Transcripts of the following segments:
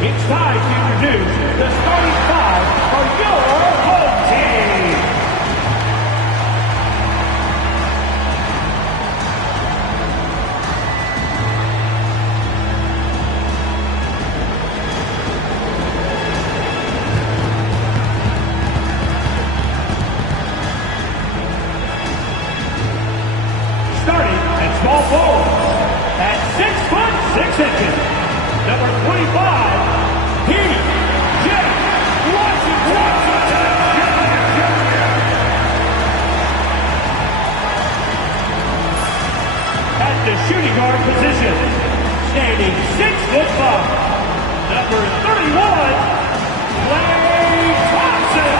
It's time to introduce the starting five for your home team. Starting at small forward at 6'6", number 25, at the shooting guard position, standing 6'5", number 31, Klay Thompson.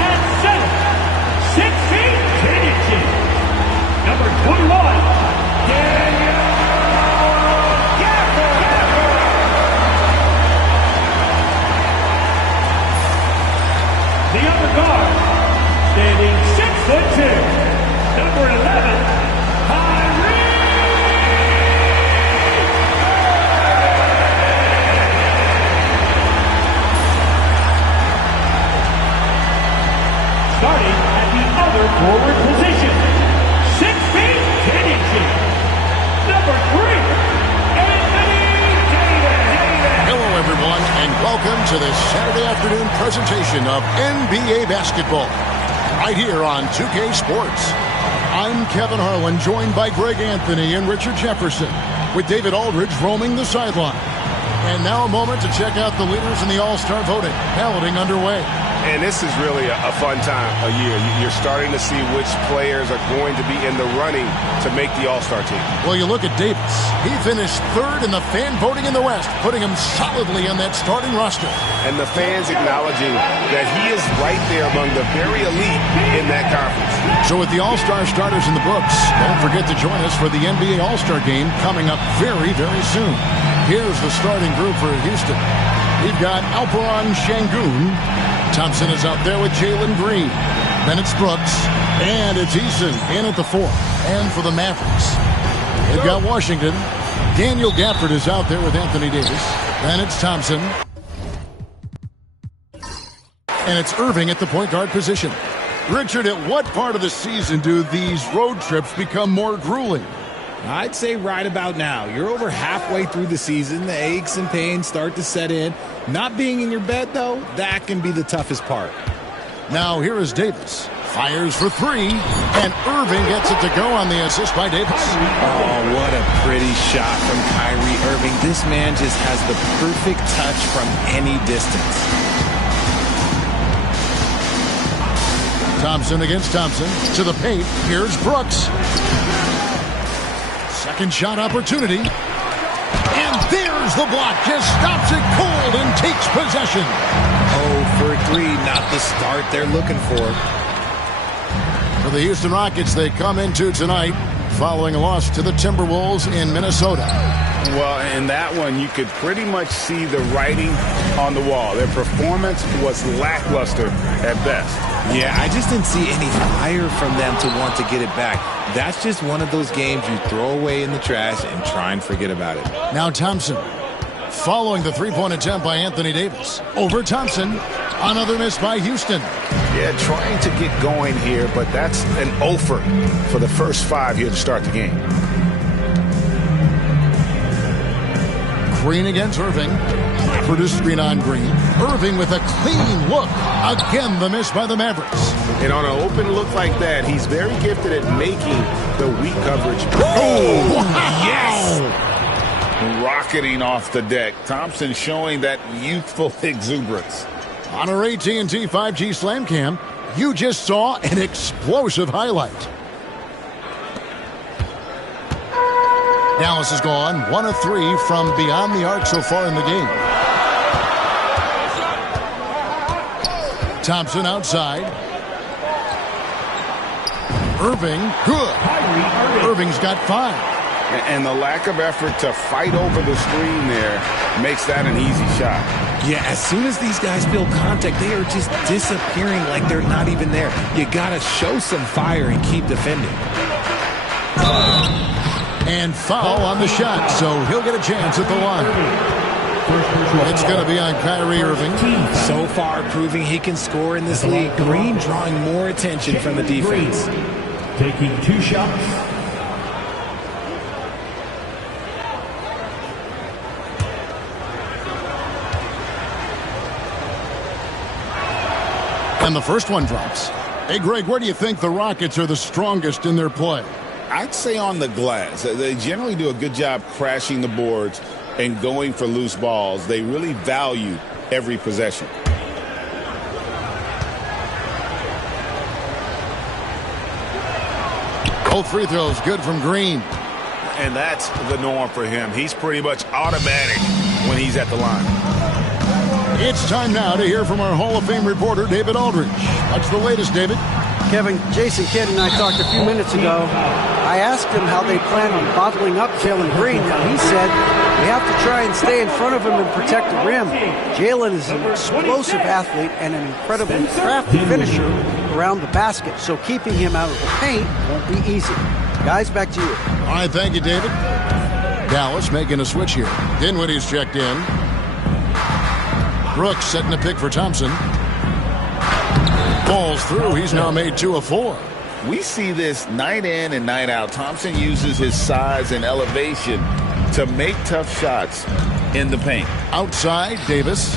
At center, 6 feet 10 inches, number 21, Daniel Gafford. The other guard, standing 6'2", number 11, Kyrie. Starting at the other forward position, 6 feet 10 inches, number 3, Anthony Davis. Hello, everyone, and welcome to this Saturday afternoon presentation of NBA basketball, right here on 2K Sports. I'm Kevin Harlan, joined by Greg Anthony and Richard Jefferson, with David Aldridge roaming the sideline. And now a moment to check out the leaders in the All-Star voting. Balloting underway. And this is really a fun time of year. You're starting to see which players are going to be in the running to make the All-Star team. Well, you look at Davis. He finished third in the fan voting in the West, putting him solidly on that starting roster. And the fans acknowledging that he is right there among the very elite in that conference. So with the All-Star starters in the books, don't forget to join us for the NBA All-Star game coming up very, very soon. Here's the starting group for Houston. We've got Alperen Şengün. Thompson is out there with Jalen Green. Then it's Brooks. And it's Eason in at the 4. And for the Mavericks, they've got Washington. Daniel Gafford is out there with Anthony Davis. Then it's Thompson. And it's Irving at the point guard position. Richard, at what part of the season do these road trips become more grueling? I'd say right about now. You're over halfway through the season. The aches and pains start to set in. Not being in your bed, though, that can be the toughest part. Now here is Davis. Fires for 3. And Irving gets it to go on the assist by Davis. Oh, what a pretty shot from Kyrie Irving. This man just has the perfect touch from any distance. Thompson against Thompson. To the paint. Here's Brooks. Second shot opportunity. And there's the block. Just stops it cold and takes possession. Oh, for 3. Not the start they're looking for. For the Houston Rockets, they come into tonight following a loss to the Timberwolves in Minnesota. Well, in that one, you could pretty much see the writing on the wall. Their performance was lackluster at best. Yeah, I just didn't see any fire from them to want to get it back. That's just one of those games you throw away in the trash and try and forget about it. Now Thompson, following the three-point attempt by Anthony Davis. Over Thompson, another miss by Houston. Yeah, trying to get going here, but that's an offer for the first 5 here to start the game. Green against Irving. For the screen on Green. Irving with a clean look. Again, the miss by the Mavericks. And on an open look like that, he's very gifted at making the weak coverage. Oh, wow. Yes! Rocketing off the deck. Thompson showing that youthful exuberance. On our AT&T 5G Slam Cam, you just saw an explosive highlight. Dallas has gone 1 of 3 from beyond the arc so far in the game. Thompson outside. Irving, good. Irving's got 5. And the lack of effort to fight over the screen there makes that an easy shot. Yeah, as soon as these guys feel contact, they are just disappearing like they're not even there. You got to show some fire and keep defending. And foul on the shot, so he'll get a chance at the line. It's going to be on Kyrie Irving. So far, proving he can score in this league. Green drawing more attention from the defense. Taking 2 shots. And the first one drops. Hey, Greg, where do you think the Rockets are the strongest in their play? I'd say on the glass. They generally do a good job crashing the boards and going for loose balls. They really value every possession. Both free throws good from Green. And that's the norm for him. He's pretty much automatic when he's at the line. It's time now to hear from our Hall of Fame reporter, David Aldridge. What's the latest, David? Kevin, Jason Kidd and I talked a few minutes ago. I asked him how they plan on bottling up Jalen Green, and he said we have to try and stay in front of him and protect the rim. Jalen is an explosive athlete and an incredibly crafty finisher around the basket, so keeping him out of the paint won't be easy. Guys, back to you. All right, thank you, David. Dallas making a switch here. Dinwiddie's checked in. Brooks setting a pick for Thompson. Falls through. He's now made 2 of 4. We see this night in and night out. Thompson uses his size and elevation to make tough shots in the paint. Outside, Davis.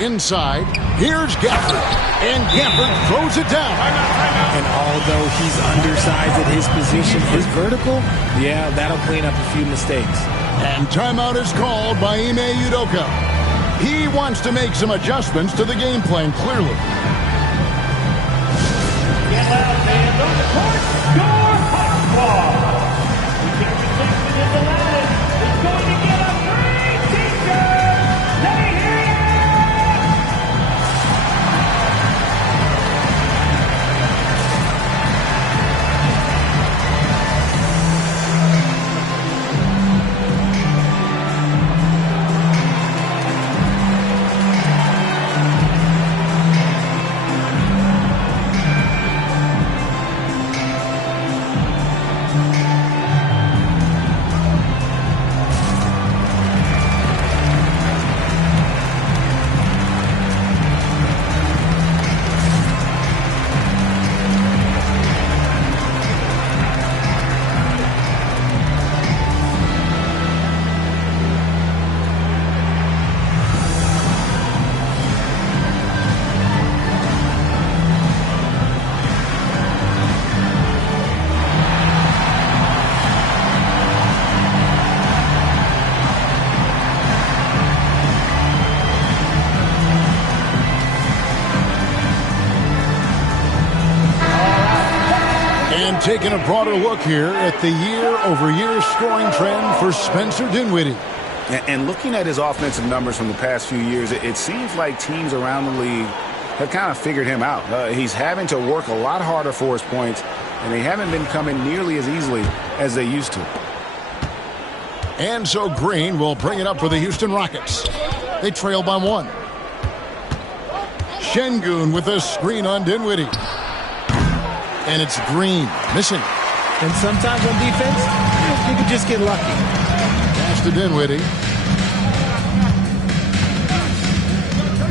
Inside, here's Gafford. And Gafford throws it down. And although he's undersized at his position, his vertical, yeah, that'll clean up a few mistakes. And timeout is called by Ime Udoka. He wants to make some adjustments to the game plan, clearly. Get loud, fans on the court. Score Hardball. The championship in the line is going to get a free t-shirt. Let me hear ya. Taking a broader look here at the year-over-year scoring trend for Spencer Dinwiddie. And looking at his offensive numbers from the past few years, it seems like teams around the league have kind of figured him out. He's having to work a lot harder for his points, and they haven't been coming nearly as easily as they used to. And so Green will bring it up for the Houston Rockets. They trail by 1. Şengün with a screen on Dinwiddie. And it's Green missing. And sometimes on defense, you can just get lucky. Pass to Dinwiddie.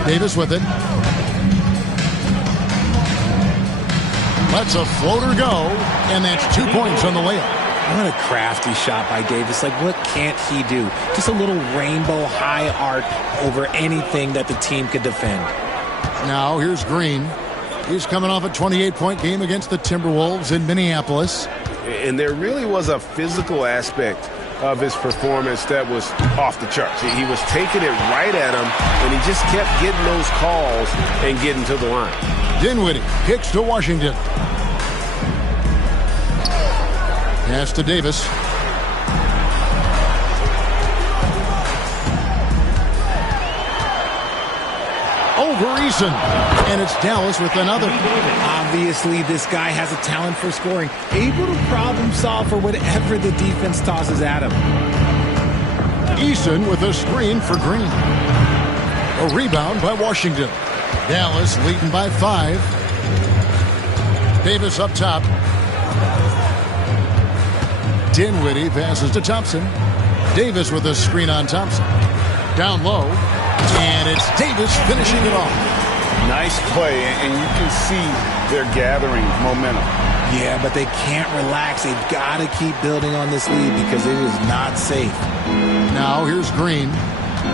Davis with it. Lets a floater go, and that's 2 points on the layup. What a crafty shot by Davis. Like, what can't he do? Just a little rainbow high arc over anything that the team could defend. Now here's Green. He's coming off a 28-point game against the Timberwolves in Minneapolis. And there really was a physical aspect of his performance that was off the charts. He was taking it right at him, and he just kept getting those calls and getting to the line. Dinwiddie kicks to Washington. Pass to Davis. Over Eason. And it's Dallas with another. Obviously, this guy has a talent for scoring. Able to problem solve for whatever the defense tosses at him. Eason with a screen for Green. A rebound by Washington. Dallas leading by 5. Davis up top. Dinwiddie passes to Thompson. Davis with a screen on Thompson. Down low. And it's Davis finishing it off. Nice play, and you can see they're gathering momentum. Yeah, but they can't relax. They've got to keep building on this lead because it is not safe. Now here's Green.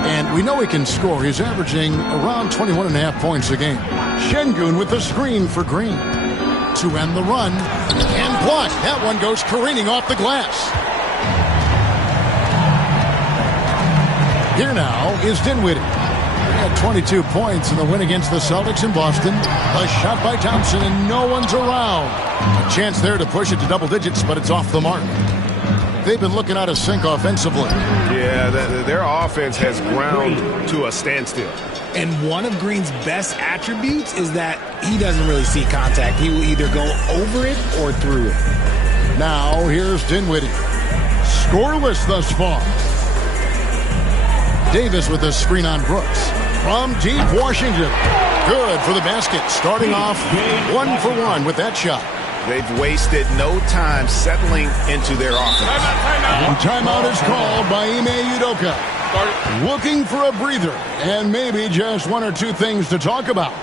And we know he can score. He's averaging around 21.5 points a game. Şengün with the screen for Green. To end the run. And blocked. That one goes careening off the glass. Here now is Dinwiddie. He had 22 points in the win against the Celtics in Boston. A shot by Thompson, and no one's around. A chance there to push it to double digits, but it's off the mark. They've been looking out of sync offensively. Yeah, their offense has ground to a standstill. And one of Green's best attributes is that he doesn't really see contact. He will either go over it or through it. Now here's Dinwiddie. Scoreless thus far. Davis with a screen on Brooks. From deep Washington. Good for the basket. Starting off 1-for-1 with that shot. They've wasted no time settling into their offense. Timeout is called by Ime Udoka. Looking for a breather and maybe just one or two things to talk about.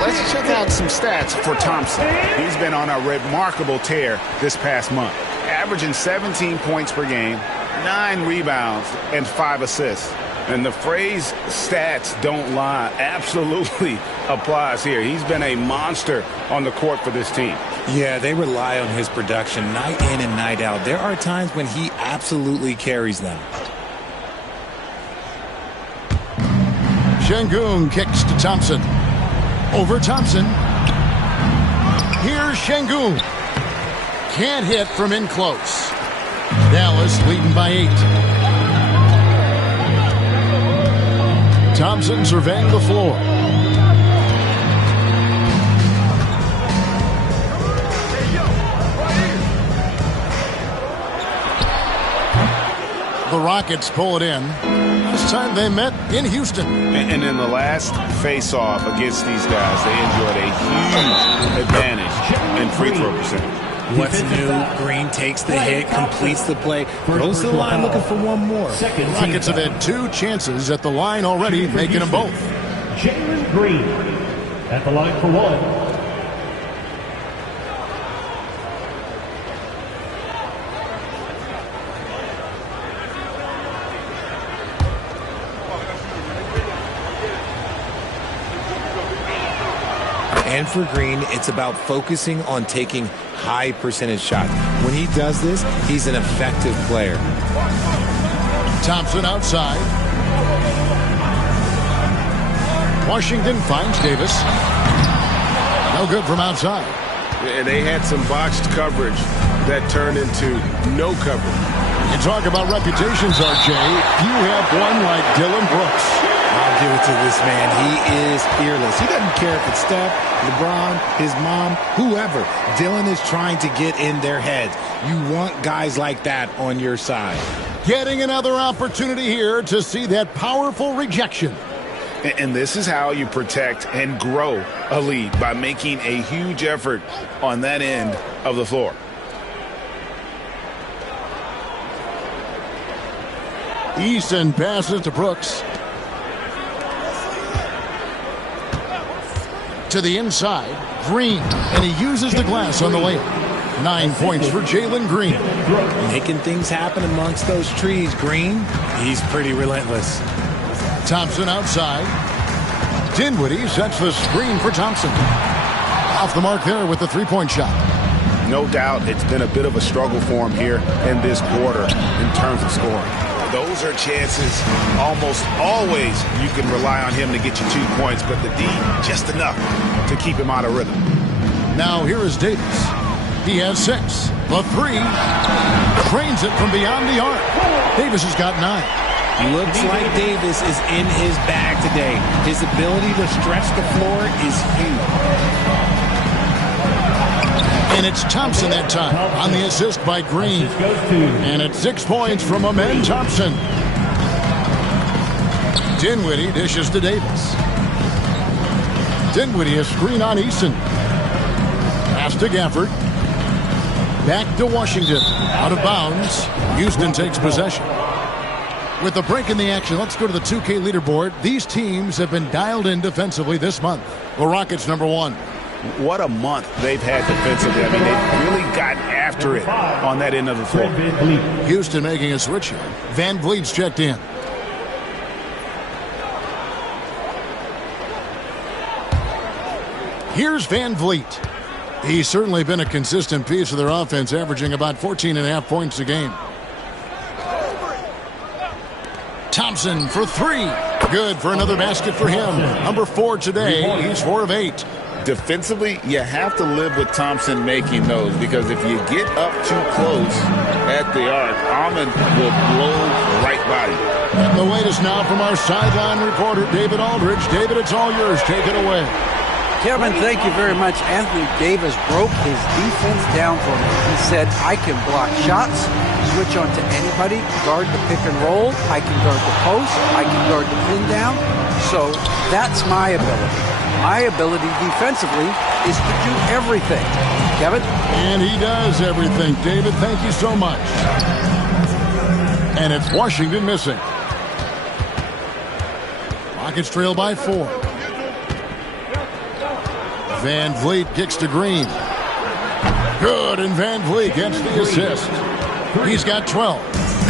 Let's check out some stats for Thompson. He's been on a remarkable tear this past month, averaging 17 points per game, 9 rebounds, and 5 assists. And the phrase stats don't lie absolutely applies here. He's been a monster on the court for this team. Yeah, they rely on his production night in and night out. There are times when he absolutely carries them. Şengün kicks to Thompson. Over Thompson. Here's Şengün. Can't hit from in close. Dallas leading by 8. Thompson surveying the floor. The Rockets pull it in. Last time they met in Houston. And in the last face-off against these guys, they enjoyed a huge advantage in free throw percentage. What's new? Green takes the hit, completes the play, goes to the line looking for one more. The Rockets have had 2 chances at the line already, making them both. Jalen Green at the line for 1. And for Green, it's about focusing on taking high percentage shots. When he does this, he's an effective player. Thompson outside. Washington finds Davis. No good from outside. And they had some botched coverage that turned into no coverage. You talk about reputations, RJ. You have one like Dylan Brooks. I'll give it to this man. He is fearless. He doesn't care if it's Steph, LeBron, his mom, whoever. Dylan is trying to get in their heads. You want guys like that on your side. Getting another opportunity here to see that powerful rejection. And this is how you protect and grow a lead, by making a huge effort on that end of the floor. Eason passes to Brooks. To the inside, Green, and he uses the glass on the layup. 9 points for Jalen Green. Making things happen amongst those trees, Green. He's pretty relentless. Thompson outside. Dinwiddie sets the screen for Thompson. Off the mark there with the three-point shot. No doubt it's been a bit of a struggle for him here in this quarter in terms of scoring. Those are chances almost always you can rely on him to get you 2 points, but the D just enough to keep him out of rhythm. Now here is Davis. He has 6. The 3. Trains it from beyond the arc. Davis has got 9. Looks like Davis is in his bag today. His ability to stretch the floor is huge. And it's Thompson that time on the assist by Green. And it's 6 points from Amen Thompson. Dinwiddie dishes to Davis. Dinwiddie a screen on Eason. Pass to Gafford. Back to Washington. Out of bounds. Houston takes possession. With the break in the action, let's go to the 2K leaderboard. These teams have been dialed in defensively this month. The Rockets #1. What a month they've had defensively. I mean, they've really gotten after it on that end of the floor. Houston making a switch here. Van Vliet's checked in. Here's Van Vliet. He's certainly been a consistent piece of their offense, averaging about 14.5 points a game. Thompson for 3. Good for another basket for him. Number 4 today. He's 4 of 8. Defensively, you have to live with Thompson making those, because if you get up too close at the arc, Ahmed will blow right by you. And the latest now from our sideline reporter, David Aldridge. David, it's all yours. Take it away. Kevin, thank you very much. Anthony Davis broke his defense down for me. He said, I can block shots, switch on to anybody, guard the pick and roll, I can guard the post, I can guard the pin down. So that's my ability. My ability defensively is to do everything. Kevin? And he does everything. David, thank you so much. And it's Washington missing. Rockets trail by 4. Van Vliet kicks to Green. Good, and Van Vliet gets the assist. He's got 12.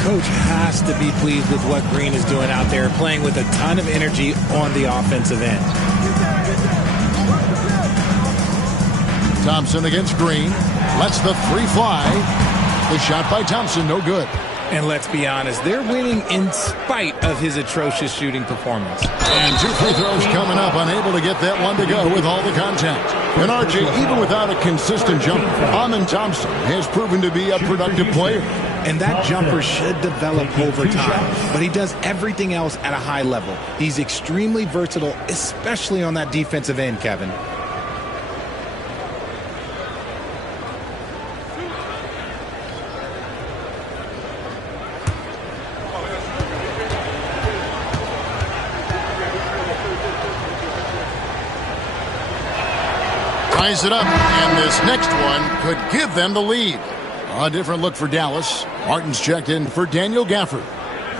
Coach has to be pleased with what Green is doing out there, playing with a ton of energy on the offensive end. Thompson against Green. Lets the 3 fly. The shot by Thompson, no good. And let's be honest, they're winning in spite of his atrocious shooting performance. And 2 free throws coming up, unable to get that one to go with all the contact. And RJ, even without a consistent jumper, Amen Thompson has proven to be a productive player. And that jumper should develop over time, but he does everything else at a high level. He's extremely versatile, especially on that defensive end, Kevin. Ties it up, and this next one could give them the lead. A different look for Dallas. Martin's checked in for Daniel Gafford.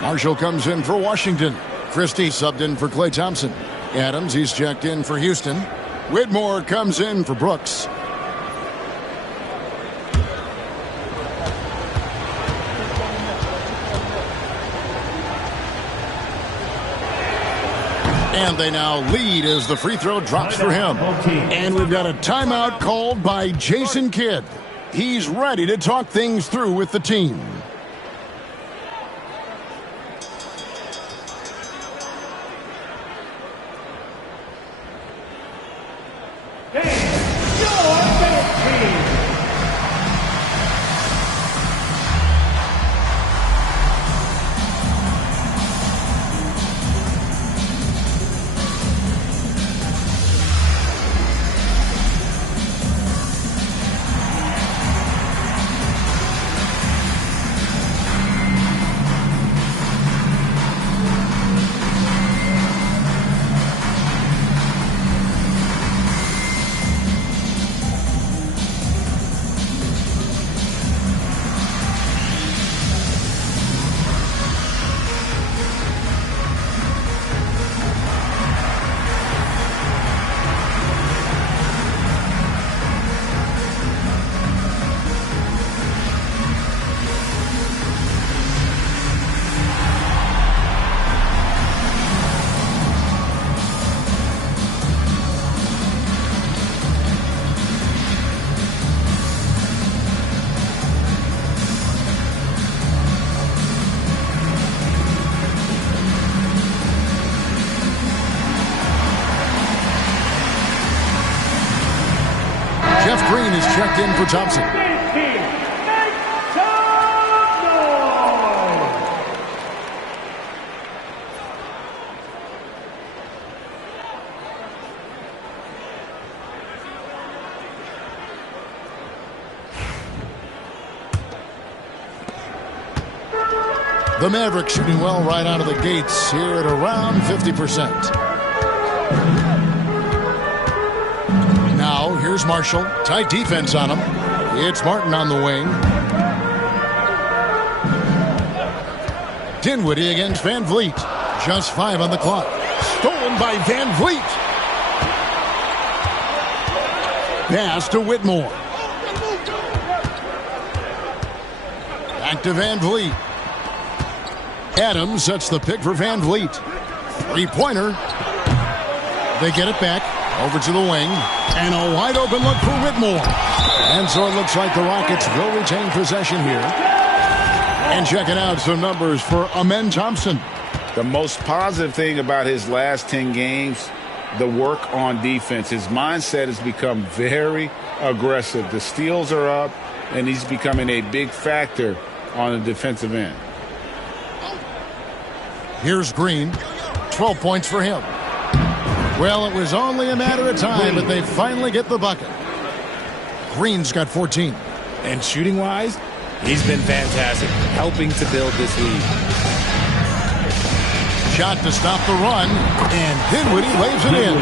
Marshall comes in for Washington. Christie subbed in for Klay Thompson. Adams, he's checked in for Houston. Whitmore comes in for Brooks. And they now lead as the free throw drops for him. And we've got a timeout called by Jason Kidd. He's ready to talk things through with the team. Green is checked in for Thompson. The Mavericks shooting well right out of the gates here at around 50%. Now here's Marshall. Tight defense on him. It's Martin on the wing. Dinwiddie against Van Vliet. Just 5 on the clock. Stolen by Van Vliet. Pass to Whitmore. Back to Van Vliet. Adams sets the pick for Van Vliet. Three-pointer. They get it back. Over to the wing. And a wide open look for Whitmore. And so it looks like the Rockets will retain possession here. And checking out some numbers for Amen Thompson. The most positive thing about his last 10 games, the work on defense. His mindset has become very aggressive. The steals are up, and he's becoming a big factor on the defensive end. Here's Green. 12 points for him. Well, it was only a matter of time, but they finally get the bucket. Green's got 14. And shooting-wise, he's been fantastic, helping to build this lead. Shot to stop the run, and Dinwiddie lays it in.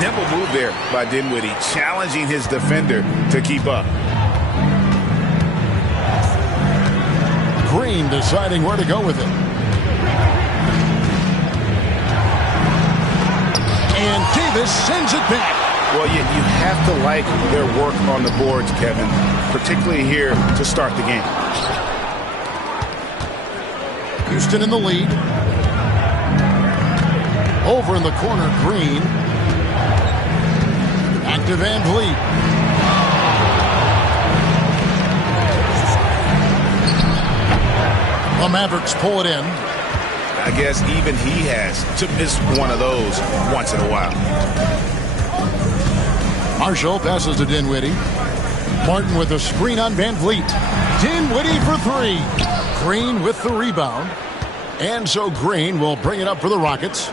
Nimble move there by Dinwiddie, challenging his defender to keep up. Green deciding where to go with it. And Davis sends it back. Well, you have to like their work on the boards, Kevin, particularly here to start the game. Houston in the lead. Over in the corner, Green. Back to Van Vliet. The Mavericks pull it in. I guess even he has to miss one of those once in a while. Marshall passes to Dinwiddie. Martin with a screen on Van Vliet. Dinwiddie for 3. Green with the rebound. And so Green will bring it up for the Rockets.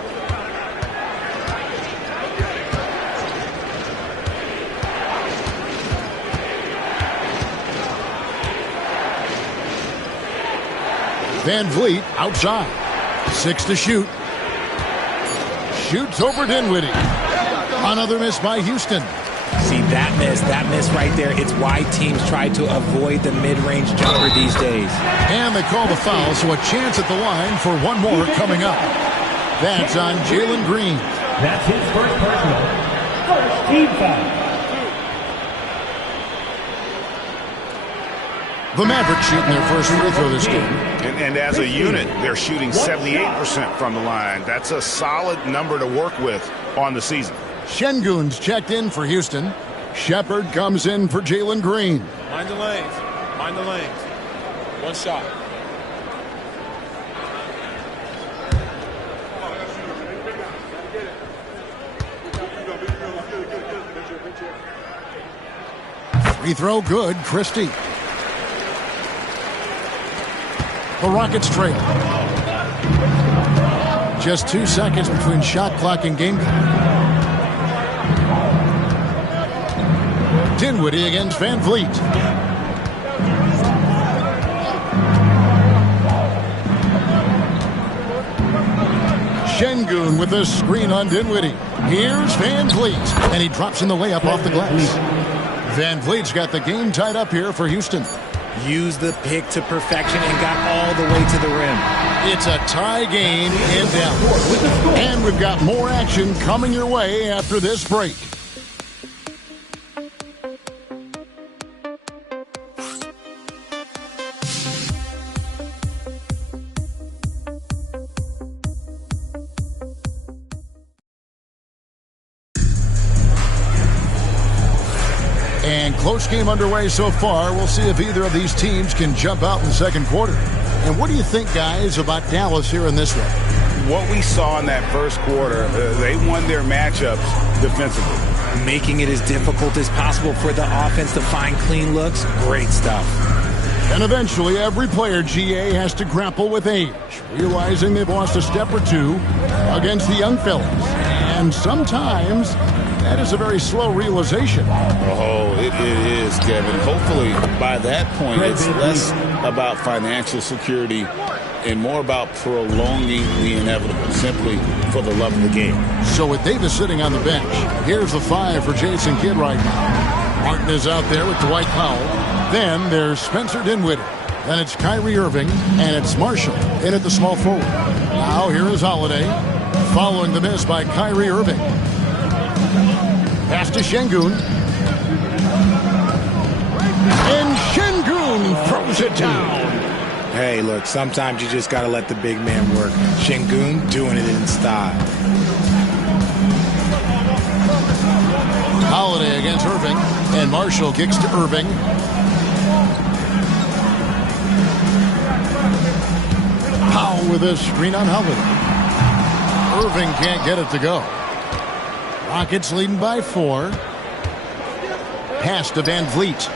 Van Vliet outside. 6 to shoot. Shoots over Dinwiddie. Another miss by Houston. See, that miss right there, it's why teams try to avoid the mid-range jumper these days. And they call the foul, so a chance at the line for one more coming up. That's on Jalen Green. That's his first personal. First team foul. The Mavericks shooting their first free throw this game. And as a unit, they're shooting 78% from the line. That's a solid number to work with on the season. Şengün's checked in for Houston. Shepard comes in for Jalen Green. Mind the lanes. Mind the lanes. One shot. Free throw good. Christie. The Rockets trail. Just 2 seconds between shot clock and game clock. Dinwiddie against Van Vliet. Şengün with a screen on Dinwiddie. Here's Van Vliet, and he drops in the layup off the glass. Van Vliet's got the game tied up here for Houston. Used the pick to perfection and got all the way to the rim. It's a tie game in Dallas. And we've got more action coming your way after this break. And close game underway so far. We'll see if either of these teams can jump out in the second quarter. And what do you think, guys, about Dallas here in this one? What we saw in that first quarter, they won their matchups defensively. making it as difficult as possible for the offense to find clean looks. Great stuff. And eventually, every player, GA, has to grapple with age, realizing they've lost a step or two against the young fellas. And sometimes that is a very slow realization. Oh, it is, Kevin. Hopefully, by that point, it's less about financial security and more about prolonging the inevitable, simply for the love of the game. So with Davis sitting on the bench, here's the 5 for Jason Kidd right now. Martin is out there with Dwight Powell. Then there's Spencer Dinwiddie. Then it's Kyrie Irving, and it's Marshall in at the small forward. Now here is Holiday, following the miss by Kyrie Irving. Pass to Şengün. And Şengün throws it down. Hey, look, sometimes you just got to let the big man work. Şengün doing it in style. Holiday against Irving, and Marshall kicks to Irving. Powell with a screen on Holiday. Irving can't get it to go. Rockets leading by 4. Pass to Van Vliet.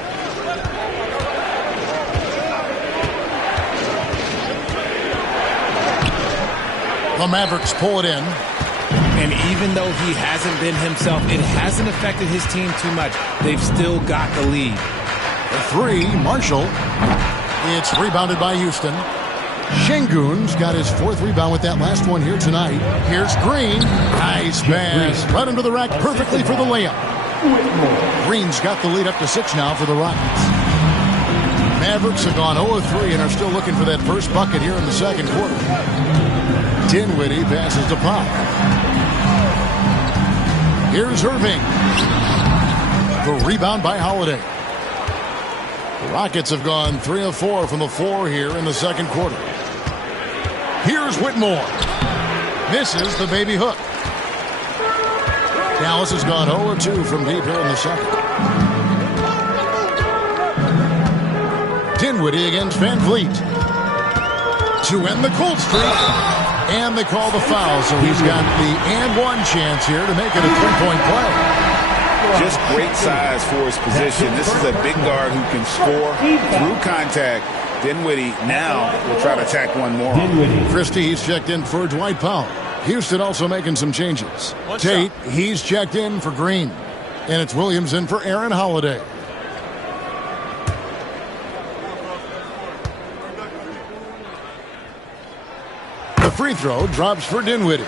The Mavericks pull it in. And even though he hasn't been himself, it hasn't affected his team too much. They've still got the lead. The 3, Marshall. It's rebounded by Houston. Şengün's got his 4th rebound with that last one here tonight. Here's Green. Nice pass. Right under the rack perfectly for the layup. Green's got the lead up to 6 now for the Rockets. Mavericks have gone 0-3 and are still looking for that first bucket here in the second quarter. Dinwiddie passes to Powell. Here's Irving. The rebound by Holiday. The Rockets have gone 3 of 4 from the floor here in the second quarter. Here's Whitmore. Misses the baby hook. Dallas has gone 0-2 from deep here in the second. Dinwiddie against Van Vliet. To end the cold streak. And they call the foul, so he's got the and one chance here to make it a 3-point play. Just great size for his position. This is a big guard who can score through contact. Dinwiddie now will try to tack one more. Christie, he's checked in for Dwight Powell. Houston also making some changes. Tate, he's checked in for Green. And it's Williams in for Aaron Holiday. The free throw drops for Dinwiddie.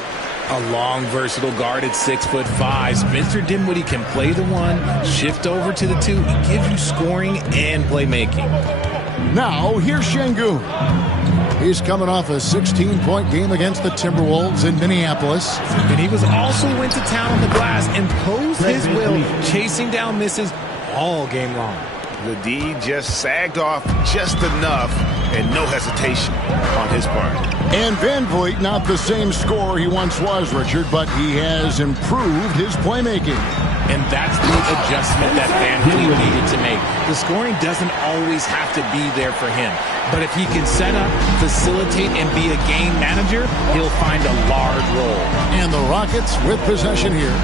A long, versatile guard at 6'5". Spencer Dinwiddie can play the 1, shift over to the 2. He gives you scoring and playmaking. Now, here's Şengün. He's coming off a 16-point game against the Timberwolves in Minneapolis. And he was also went to town on the glass and imposed his will, chasing down misses all game long. The D just sagged off just enough, and no hesitation on his part. And Van Vliet, not the same scorer he once was, Richard, but he has improved his playmaking. And that's the adjustment that Van Vliet needed to make. The scoring doesn't always have to be there for him. But if he can set up, facilitate, and be a game manager, he'll find a large role. And the Rockets with possession here,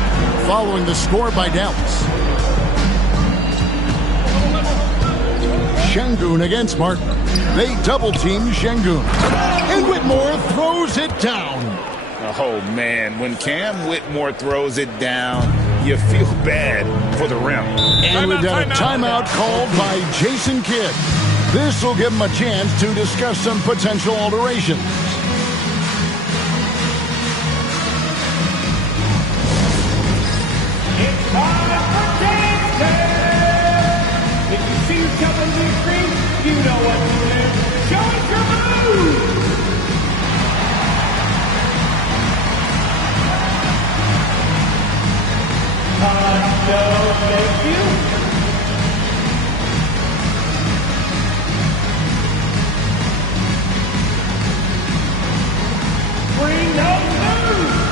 following the score by Dallas. Şengün against Martin. They double-team Şengün. And Whitmore throws it down. Oh, man. When Cam Whitmore throws it down, you feel bad for the rim. And we've got a timeout called by Jason Kidd. This will give him a chance to discuss some potential alterations. It's time for dancing! If you see yourself on the screen, you know what to do. Show us your move! No, thank you. Bring those moves!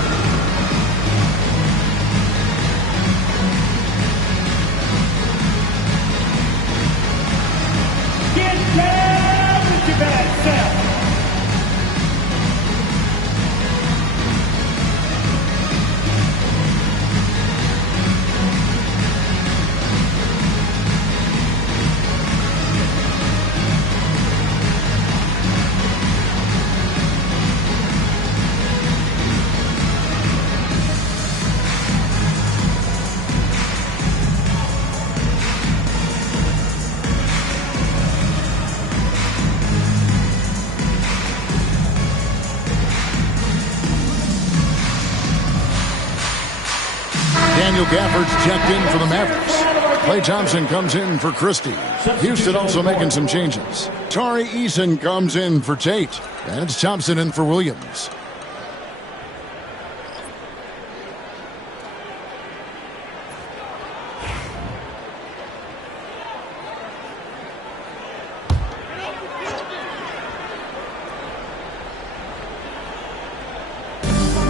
Daniel Gafford's checked in for the Mavericks. Klay Thompson comes in for Christie. Houston also making some changes. Tari Eason comes in for Tate. And it's Thompson in for Williams.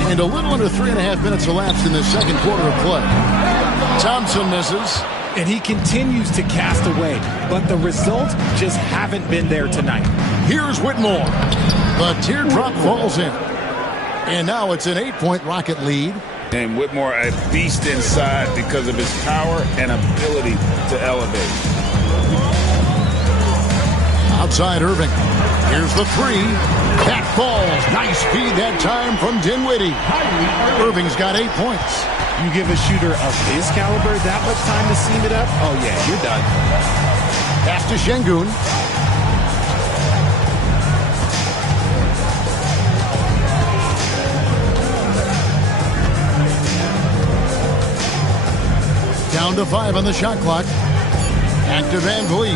And a little under 3.5 minutes elapsed in the second quarter of play. Thompson misses. And he continues to cast away, but the results just haven't been there tonight. Here's Whitmore. The teardrop falls in. And now it's an 8-point Rocket lead. And Whitmore a beast inside because of his power and ability to elevate. Outside Irving. Here's the three. That falls. Nice feed that time from Dinwiddie. Irving's got 8 points. You give a shooter of his caliber that much time to seam it up, oh yeah, you're done. Pass to Şengün. Down to 5 on the shot clock. Back to Van Vliet.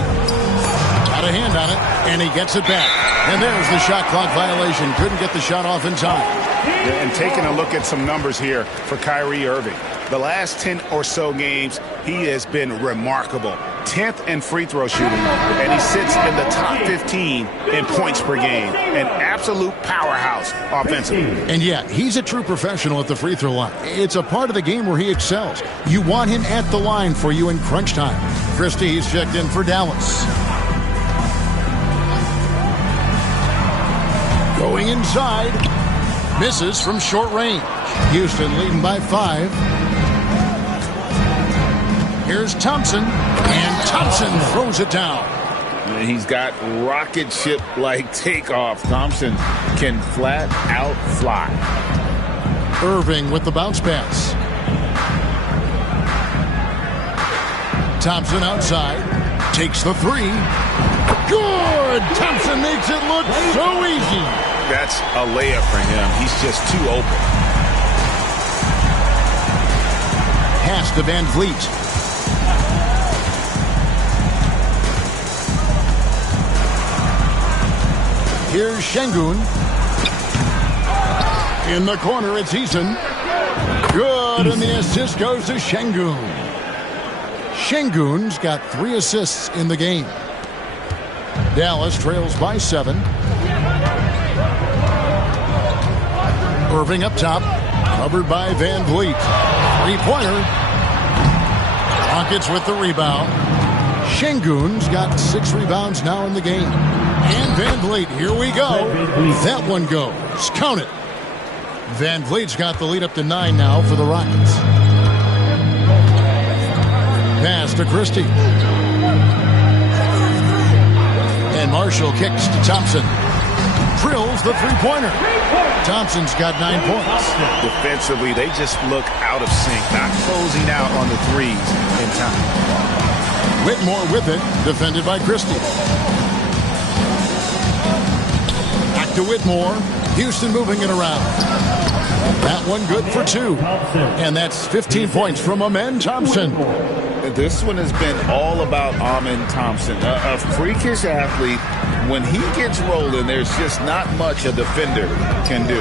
Got a hand on it, and he gets it back. And there's the shot clock violation. Couldn't get the shot off in time. And taking a look at some numbers here for Kyrie Irving. The last 10 or so games, he has been remarkable. 10th in free throw shooting, and he sits in the top 15 in points per game. An absolute powerhouse offensively. And yeah, he's a true professional at the free throw line. It's a part of the game where he excels. You want him at the line for you in crunch time. Christie's checked in for Dallas. Going inside. Misses from short range. Houston leading by 5. Here's Thompson. And Thompson throws it down. He's got rocket ship-like takeoff. Thompson can flat out fly. Irving with the bounce pass. Thompson outside. Takes the three. Good! Thompson makes it look so easy. That's a layup for him. He's just too open. Pass to Van Vliet. Here's Şengün. In the corner, it's Eason. Good, and the assist goes to Şengün. Şengün's got 3 assists in the game. Dallas trails by 7. Irving up top, covered by Van Vliet. 3-pointer. Rockets with the rebound. Şengün's got 6 rebounds now in the game. And Van Vliet, here we go. That one goes. Count it. Van Vliet's got the lead up to 9 now for the Rockets. Pass to Christie. And Marshall kicks to Thompson. Drills the 3-pointer. Thompson's got 9 points. Defensively, they just look out of sync, not closing out on the threes in time. Whitmore with it, defended by Christie. Back to Whitmore. Houston moving it around. That one good for 2. And that's 15 points from Amen Thompson. This one has been all about Amen Thompson, a freakish athlete. When he gets rolling, there's just not much a defender can do.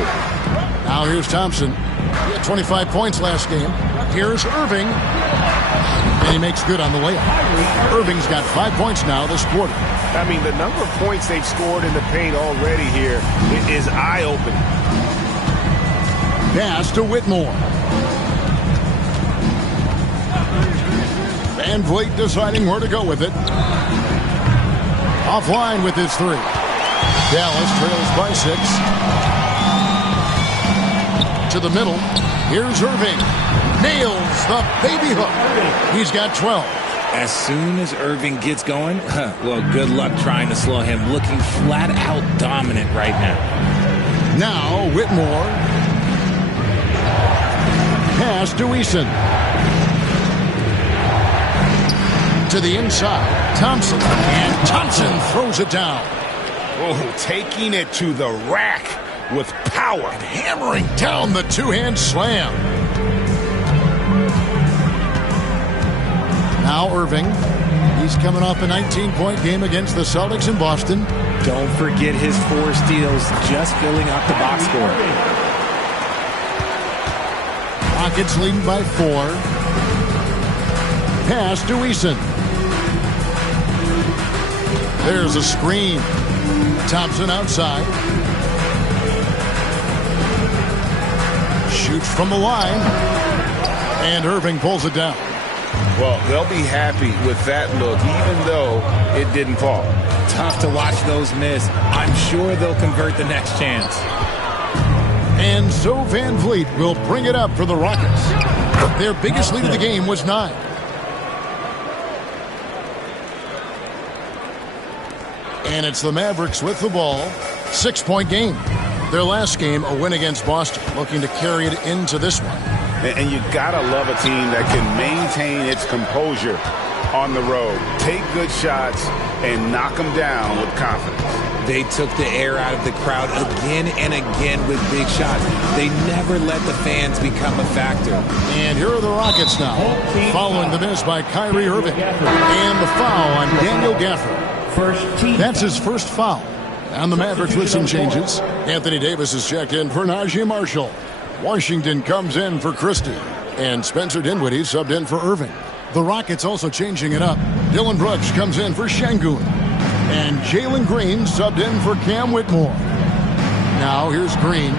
Now here's Thompson. He had 25 points last game. Here's Irving. And he makes good on the layup. Irving's got 5 points now this quarter. I mean, the number of points they've scored in the paint already here is eye-opening. Pass to Whitmore. Van Vliet deciding where to go with it. Offline with his 3. Dallas trails by 6. To the middle. Here's Irving. Nails the baby hook. He's got 12. As soon as Irving gets going, well, good luck trying to slow him. Looking flat out dominant right now. Now Whitmore. Pass to Eason. To the inside. Thompson. And Thompson throws it down. Oh, taking it to the rack with power. And hammering down the 2-hand slam. Now Irving. He's coming off a 19-point game against the Celtics in Boston. Don't forget his 4 steals, just filling up the box score. Rockets leading by 4. Pass to Eason. There's a screen. Thompson outside. Shoots from the line. And Irving pulls it down. Well, they'll be happy with that look, even though it didn't fall. Tough to watch those miss. I'm sure they'll convert the next chance. And so Van Vliet will bring it up for the Rockets. Their biggest lead of the game was 9. And it's the Mavericks with the ball. 6-point game. Their last game, a win against Boston, looking to carry it into this one. And you gotta love a team that can maintain its composure on the road. Take good shots and knock them down with confidence. They took the air out of the crowd again and again with big shots. They never let the fans become a factor. And here are the Rockets now, following the miss by Kyrie Irving. And the foul on Daniel Gafford. That's his first foul. And the Mavericks with some changes. Anthony Davis is checked in for Najee Marshall. Washington comes in for Christie. And Spencer Dinwiddie subbed in for Irving. The Rockets also changing it up. Dylan Brooks comes in for Şengün. And Jalen Green subbed in for Cam Whitmore. Now here's Green.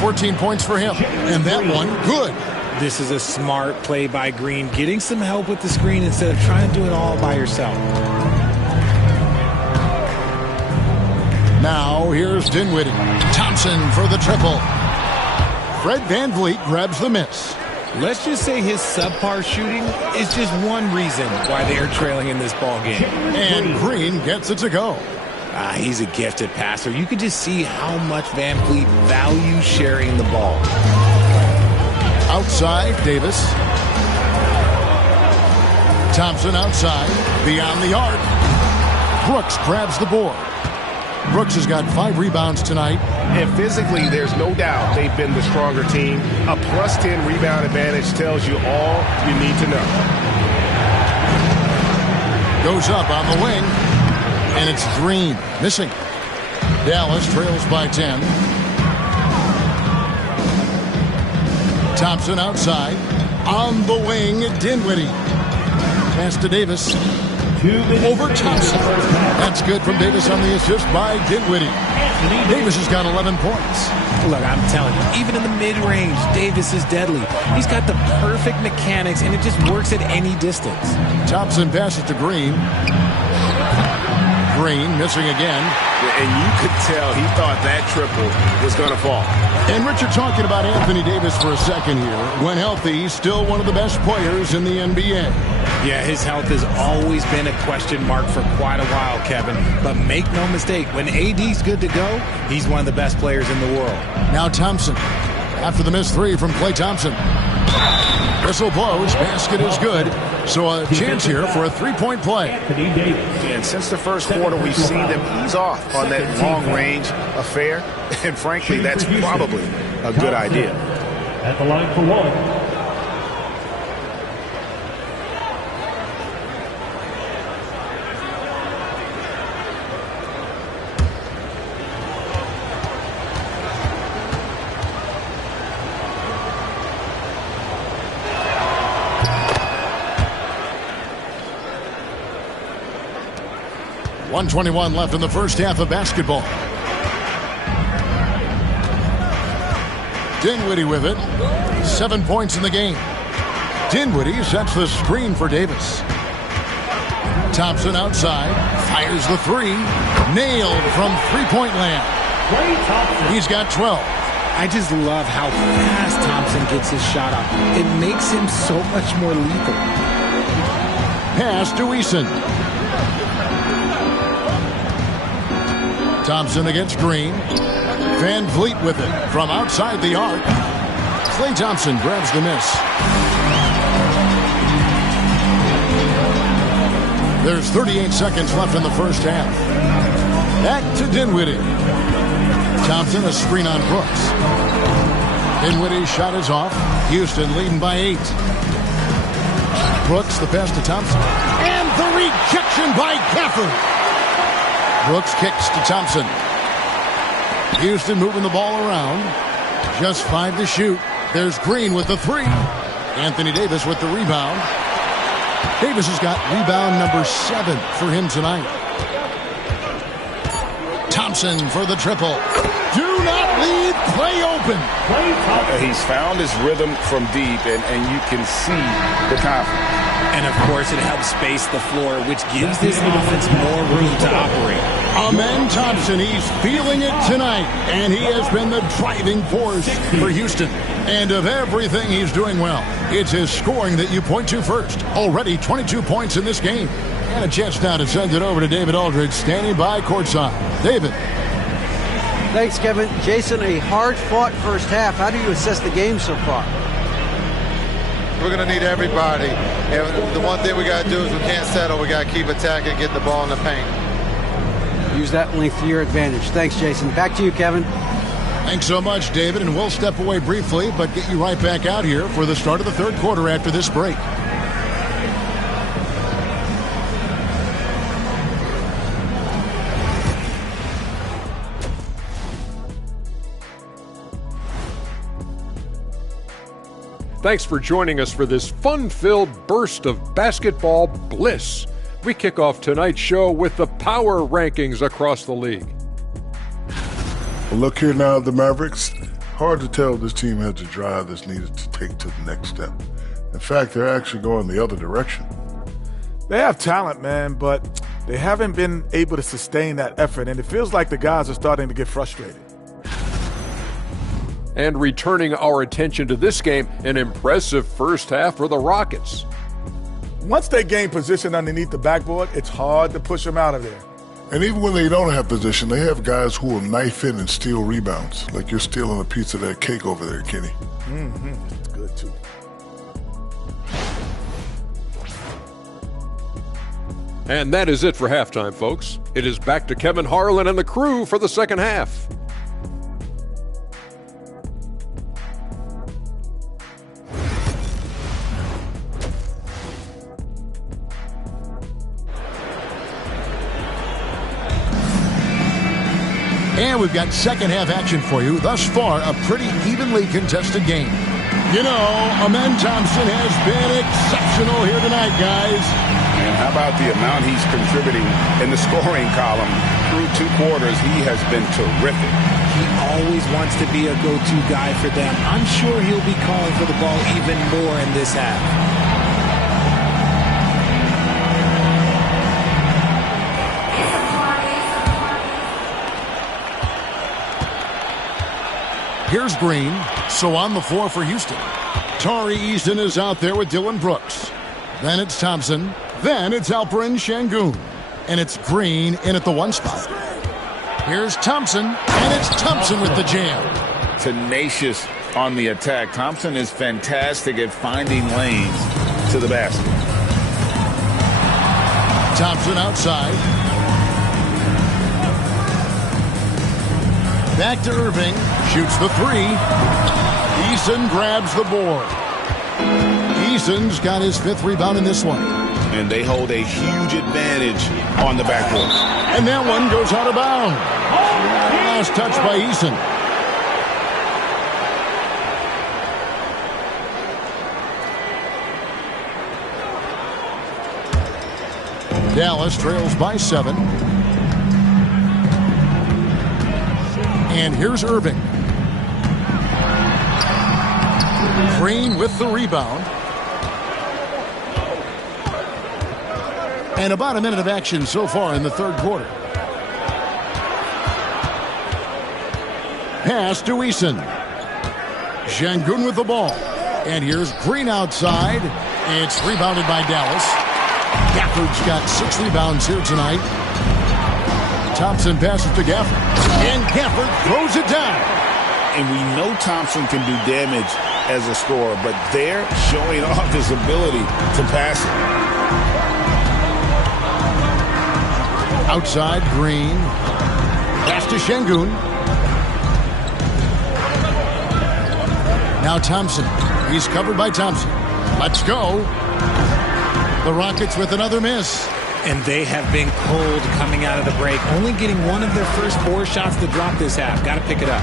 14 points for him. And that one, good. This is a smart play by Green. Getting some help with the screen instead of trying to do it all by yourself. Now here's Dinwiddie. Thompson for the triple. Fred VanVleet grabs the miss. Let's just say his subpar shooting is just one reason why they are trailing in this ball game. And Green gets it to go. He's a gifted passer. You can just see how much VanVleet values sharing the ball. Outside, Davis. Thompson outside, beyond the arc. Brooks grabs the board. Brooks has got 5 rebounds tonight. And physically, there's no doubt they've been the stronger team. A +10 rebound advantage tells you all you need to know. Goes up on the wing. And it's Green missing. Dallas trails by 10. Thompson outside. On the wing, Dinwiddie. Pass to Davis. Over Thompson. That's good from Davis on the assist by Dinwiddie. Davis has got 11 points. Look, I'm telling you, even in the mid-range, Davis is deadly. He's got the perfect mechanics, and it just works at any distance. Thompson passes to Green. Green missing again. And you could tell he thought that triple was going to fall. And Richard, talking about Anthony Davis for a second here. When healthy, he's still one of the best players in the NBA. Yeah, his health has always been a question mark for quite a while, Kevin. But make no mistake, when AD's good to go, he's one of the best players in the world. Now Thompson, after the missed 3 from Klay Thompson. Whistle blows, basket is good. So a chance here for a 3-point play. And since the first quarter, we've seen them ease off on that long-range affair. And frankly, that's probably a good idea. At the line for one. .121 left in the first half of basketball. Dinwiddie with it. 7 points in the game. Dinwiddie sets the screen for Davis. Thompson outside. Fires the 3. Nailed from three-point land. He's got 12. I just love how fast Thompson gets his shot up. It makes him so much more lethal. Pass to Eason. Thompson against Green. Van Vliet with it from outside the arc. Klay Thompson grabs the miss. There's 38 seconds left in the first half. Back to Dinwiddie. Thompson a screen on Brooks. Dinwiddie's shot is off. Houston leading by 8. Brooks, the pass to Thompson. And the rejection by Gafford. Brooks kicks to Thompson. Houston moving the ball around. Just 5 to shoot. There's Green with the 3. Anthony Davis with the rebound. Davis has got rebound number 7 for him tonight. Thompson for the triple. Do not leave play open. He's found his rhythm from deep, and you can see the confidence. And, of course, it helps space the floor, which gives this offense more room to operate. Amen Thompson, he's feeling it tonight, and he has been the driving force for Houston. And of everything he's doing well, it's his scoring that you point to first. Already 22 points in this game. And a chance now to send it over to David Aldridge, standing by courtside. David. Thanks, Kevin. Jason, a hard-fought first half. How do you assess the game so far? We're going to need everybody. And the one thing we got to do is we can't settle. We got to keep attacking, get the ball in the paint. Use that length to your advantage. Thanks, Jason. Back to you, Kevin. Thanks so much, David. And we'll step away briefly, but get you right back out here for the start of the third quarter after this break. Thanks for joining us for this fun-filled burst of basketball bliss. We kick off tonight's show with the power rankings across the league. Well, look here now at the Mavericks. Hard to tell if this team has the drive that's needed to take to the next step. In fact, they're actually going the other direction. They have talent, man, but they haven't been able to sustain that effort, and it feels like the guys are starting to get frustrated. And returning our attention to this game, an impressive first half for the Rockets. Once they gain position underneath the backboard, it's hard to push them out of there. And even when they don't have position, they have guys who will knife in and steal rebounds, like you're stealing a piece of that cake over there, Kenny. It's good, too. And that is it for halftime, folks. It is back to Kevin Harlan and the crew for the second half. And we've got second half action for you. Thus far, a pretty evenly contested game. You know, Amen Thompson has been exceptional here tonight, guys. And how about the amount he's contributing in the scoring column? Through 2 quarters, he has been terrific. He always wants to be a go-to guy for them. I'm sure he'll be calling for the ball even more in this half. Here's Green. So on the floor for Houston. Tari Eason is out there with Dylan Brooks. Then it's Thompson. Then it's Alperen Şengün. And it's Green in at the 1 spot. Here's Thompson. And it's Thompson with the jam. Tenacious on the attack. Thompson is fantastic at finding lanes to the basket. Thompson outside. Back to Irving. Shoots the 3. Eason grabs the board. Eason's got his 5th rebound in this one. And they hold a huge advantage on the backboard. And that one goes out of bounds. Last touch by Eason. Dallas trails by 7. And here's Irving. Green with the rebound. And about a minute of action so far in the third quarter. Pass to Eason. Şengün with the ball. And here's Green outside. It's rebounded by Dallas. Gafford's got 6 rebounds here tonight. Thompson passes to Gafford. And Gafford throws it down. And we know Thompson can do damage as a scorer, but they're showing off his ability to pass it. Outside, Green. Pass to Şengün. Now Thompson. He's covered by Thompson. Let's go. The Rockets with another miss. And they have been cold coming out of the break. Only getting one of their first 4 shots to drop this half. Got to pick it up.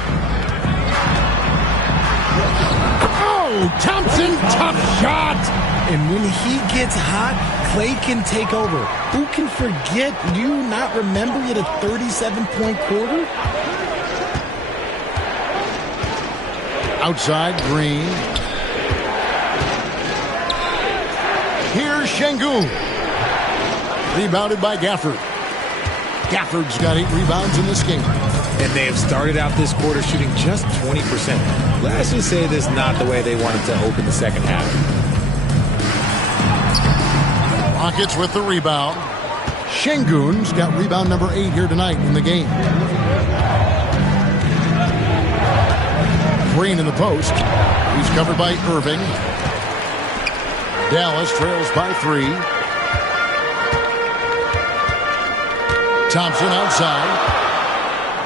Oh, Thompson, tough shot. And when he gets hot, Clay can take over. Who can forget? Do you not remember it a 37-point quarter? Outside, Green. Here's Şengün. Rebounded by Gafford. Gafford's got 8 rebounds in this game. And they have started out this quarter shooting just 20%. Let's just say this is not the way they wanted to open the second half. Rockets with the rebound. Şengün's got rebound number 8 here tonight in the game. Green in the post. He's covered by Irving. Dallas trails by 3. Thompson outside.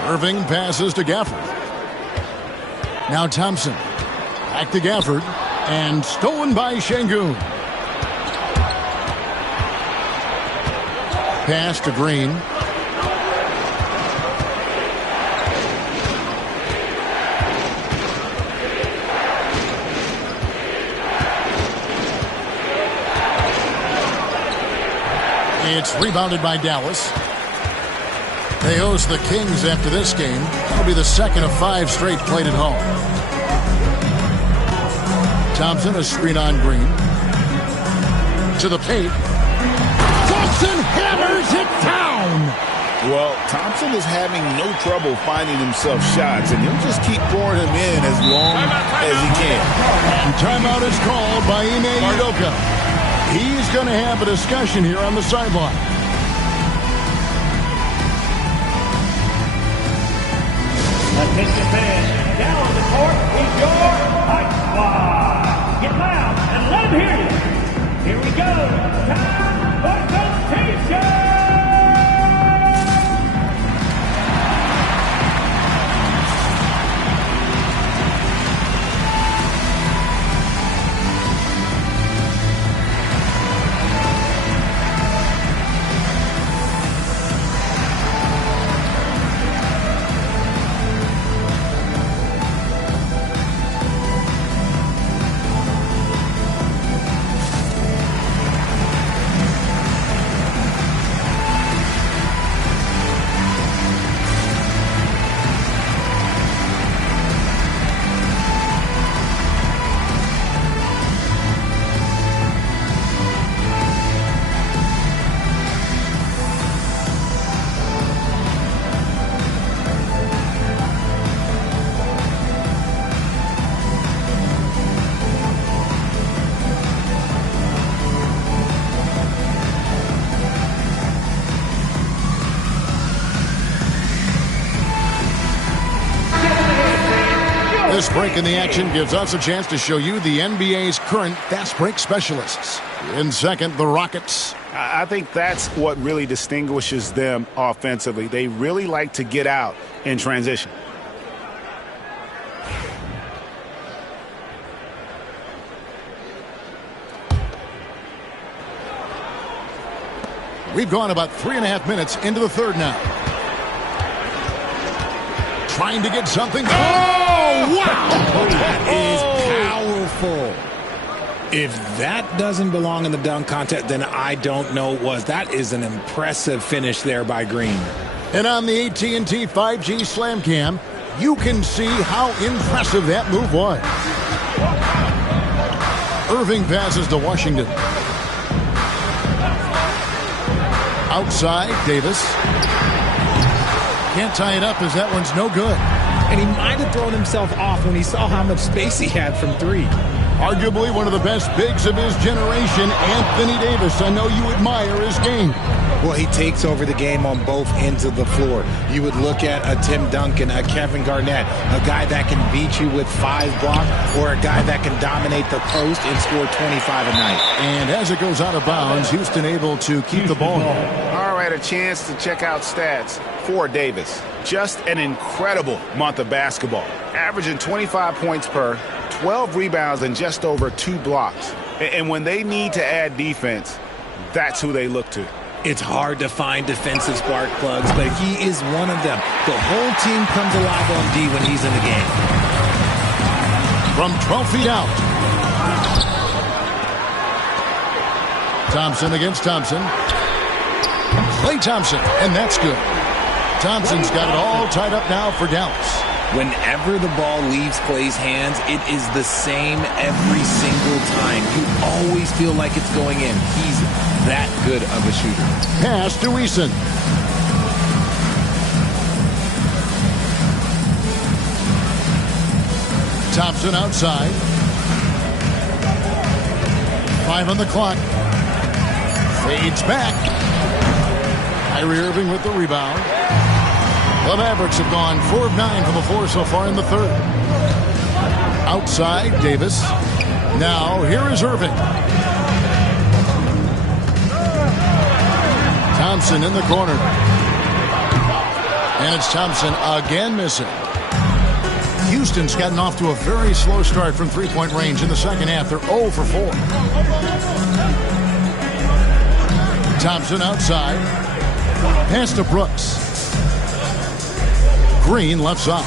Irving passes to Gafford. Now Thompson. Back to Gafford. And stolen by Şengün. Pass to Green. It's rebounded by Dallas. They host the Kings after this game. It'll be the second of 5 straight played at home. Thompson, a screen on Green. To the paint. Thompson hammers it down. Well, Thompson is having no trouble finding himself shots, and he'll just keep pouring him in as long as he can. And timeout is called by Ime Udoka. He's going to have a discussion here on the sideline. Attention fans, down on the court is your Hype Squad. Get loud and let them hear you. Here we go. Time for presentation. This break in the action gives us a chance to show you the NBA's current fast break specialists. In second, the Rockets. I think that's what really distinguishes them offensively. They really like to get out in transition. We've gone about 3.5 minutes into the third now. Trying to get something. Oh, wow! That is powerful. If that doesn't belong in the dunk contest, then I don't know what was. That is an impressive finish there by Green. And on the AT&T 5G Slam Cam, you can see how impressive that move was. Irving passes to Washington. Outside, Davis. Can't tie it up as that one's no good. And he might have thrown himself off when he saw how much space he had from 3. Arguably one of the best bigs of his generation, Anthony Davis. I know you admire his game. Well, he takes over the game on both ends of the floor. You would look at a Tim Duncan, a Kevin Garnett, a guy that can beat you with 5 blocks, or a guy that can dominate the post and score 25 a night. And as it goes out of bounds, Houston able to keep the ball. All right, a chance to check out stats for Davis. Just an incredible month of basketball. Averaging 25 points per, 12 rebounds, and just over 2 blocks. And when they need to add defense, that's who they look to. It's hard to find defensive spark plugs, but he is one of them. The whole team comes alive on D when he's in the game. From 12 feet out. Thompson against Thompson. Klay Thompson, and that's good. Thompson's got it all tied up now for Dallas. Whenever the ball leaves Klay's hands, it is the same every single time. You always feel like it's going in. He's that good of a shooter. Pass to Eason. Thompson outside. 5 on the clock. Fades back. Kyrie Irving with the rebound. The Mavericks have gone 4 of 9 from the floor so far in the third. Outside, Davis. Now, here is Irving. Thompson in the corner. And it's Thompson again missing. Houston's gotten off to a very slow start from three-point range in the second half. They're 0 for 4. Thompson outside. Pass to Brooks. Green left side.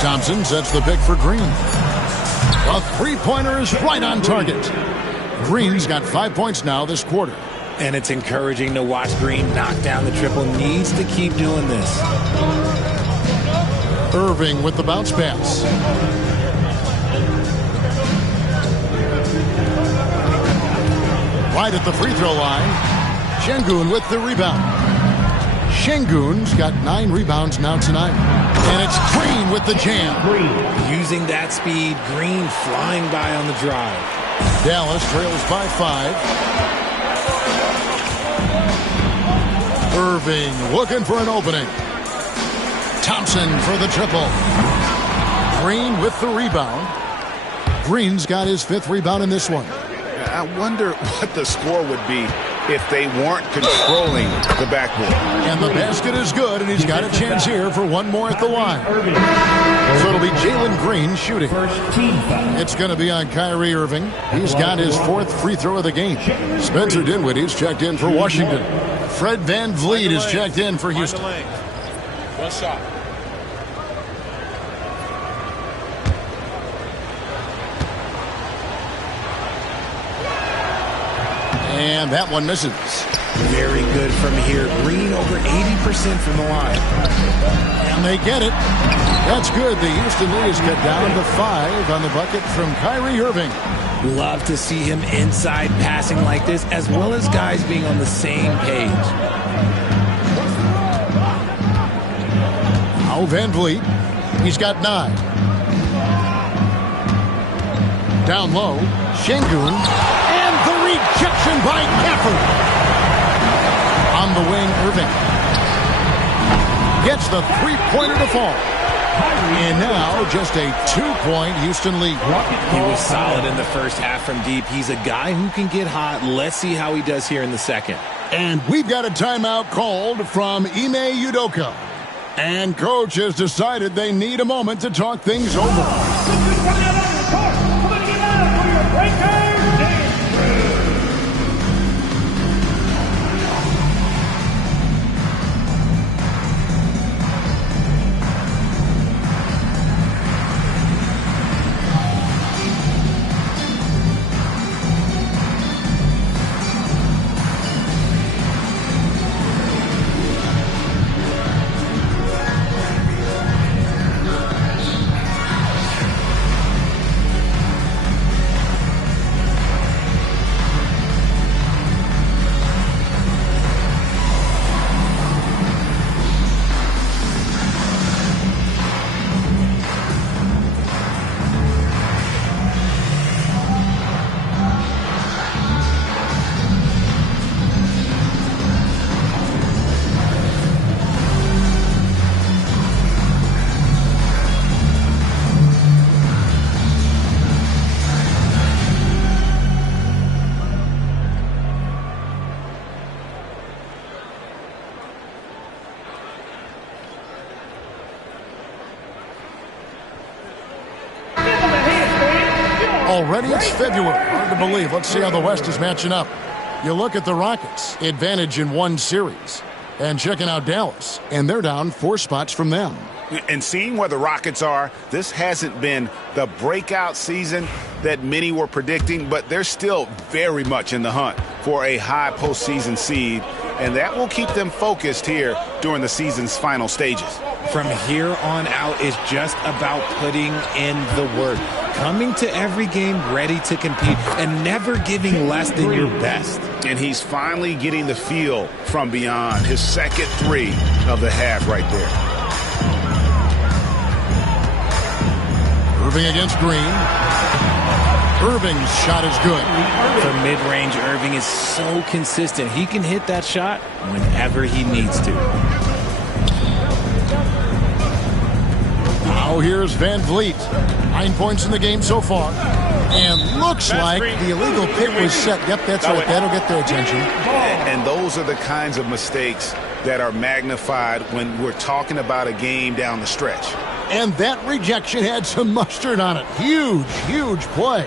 Thompson sets the pick for Green. A three-pointer is right on target. Green's got 5 points now this quarter. And it's encouraging to watch Green knock down the triple. Needs to keep doing this. Irving with the bounce pass. Right at the free throw line. Şengün with the rebound. Şengün's got 9 rebounds now tonight. And it's Green with the jam. Using that speed, Green flying by on the drive. Dallas trails by 5. Irving looking for an opening. Thompson for the triple. Green with the rebound. Green's got his 5th rebound in this one. I wonder what the score would be if they weren't controlling the backboard. And the basket is good, and he's got a chance here for one more at the line. So it'll be Jalen Green shooting. It's going to be on Kyrie Irving. He's got his 4th free throw of the game. Spencer Dinwiddie's checked in for Washington. Fred VanVleet is checked in for Houston. One shot. And that one misses. Very good from here. Green over 80% from the line. And they get it. That's good. The Houston lead is cut down to 5 on the bucket from Kyrie Irving. Love to see him inside passing like this, as well as guys being on the same page. Now VanVleet. He's got 9. Down low. Şengün. The rejection by Gafford. On the wing, Irving. Gets the three-pointer to fall. And now just a 2-point Houston lead. He was solid in the first half from deep. He's a guy who can get hot. Let's see how he does here in the second. And we've got a timeout called from Ime Udoka. And coach has decided they need a moment to talk things over. Already it's February. Hard to believe. Let's see how the West is matching up. You look at the Rockets, advantage in one series. And checking out Dallas, and they're down 4 spots from them. And seeing where the Rockets are, this hasn't been the breakout season that many were predicting, but they're still very much in the hunt for a high postseason seed, and that will keep them focused here during the season's final stages. From here on out, it's just about putting in the work, coming to every game ready to compete, and never giving less than your best. And he's finally getting the feel from beyond. His second 3 of the half right there. Irving against Green. Irving's shot is good. From mid-range, Irving is so consistent. He can hit that shot whenever he needs to. Now here's Van Vliet. 9 points in the game so far. And looks like the illegal pick was set. Yep, that's right. That'll get their attention. And those are the kinds of mistakes that are magnified when we're talking about a game down the stretch. And that rejection had some mustard on it. Huge, huge play.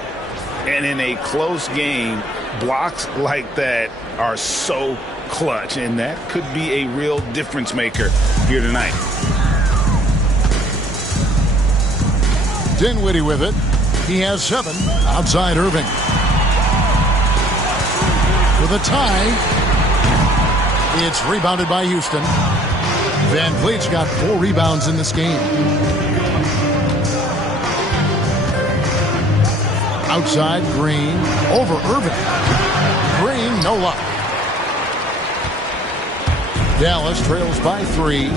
And in a close game, blocks like that are so clutch, and that could be a real difference maker here tonight. Dinwiddie with it. He has 7 outside Irving. With a tie, it's rebounded by Houston. Van Vliet's got 4 rebounds in this game. Outside, Green. Over Irving. Green, no luck. Dallas trails by 3.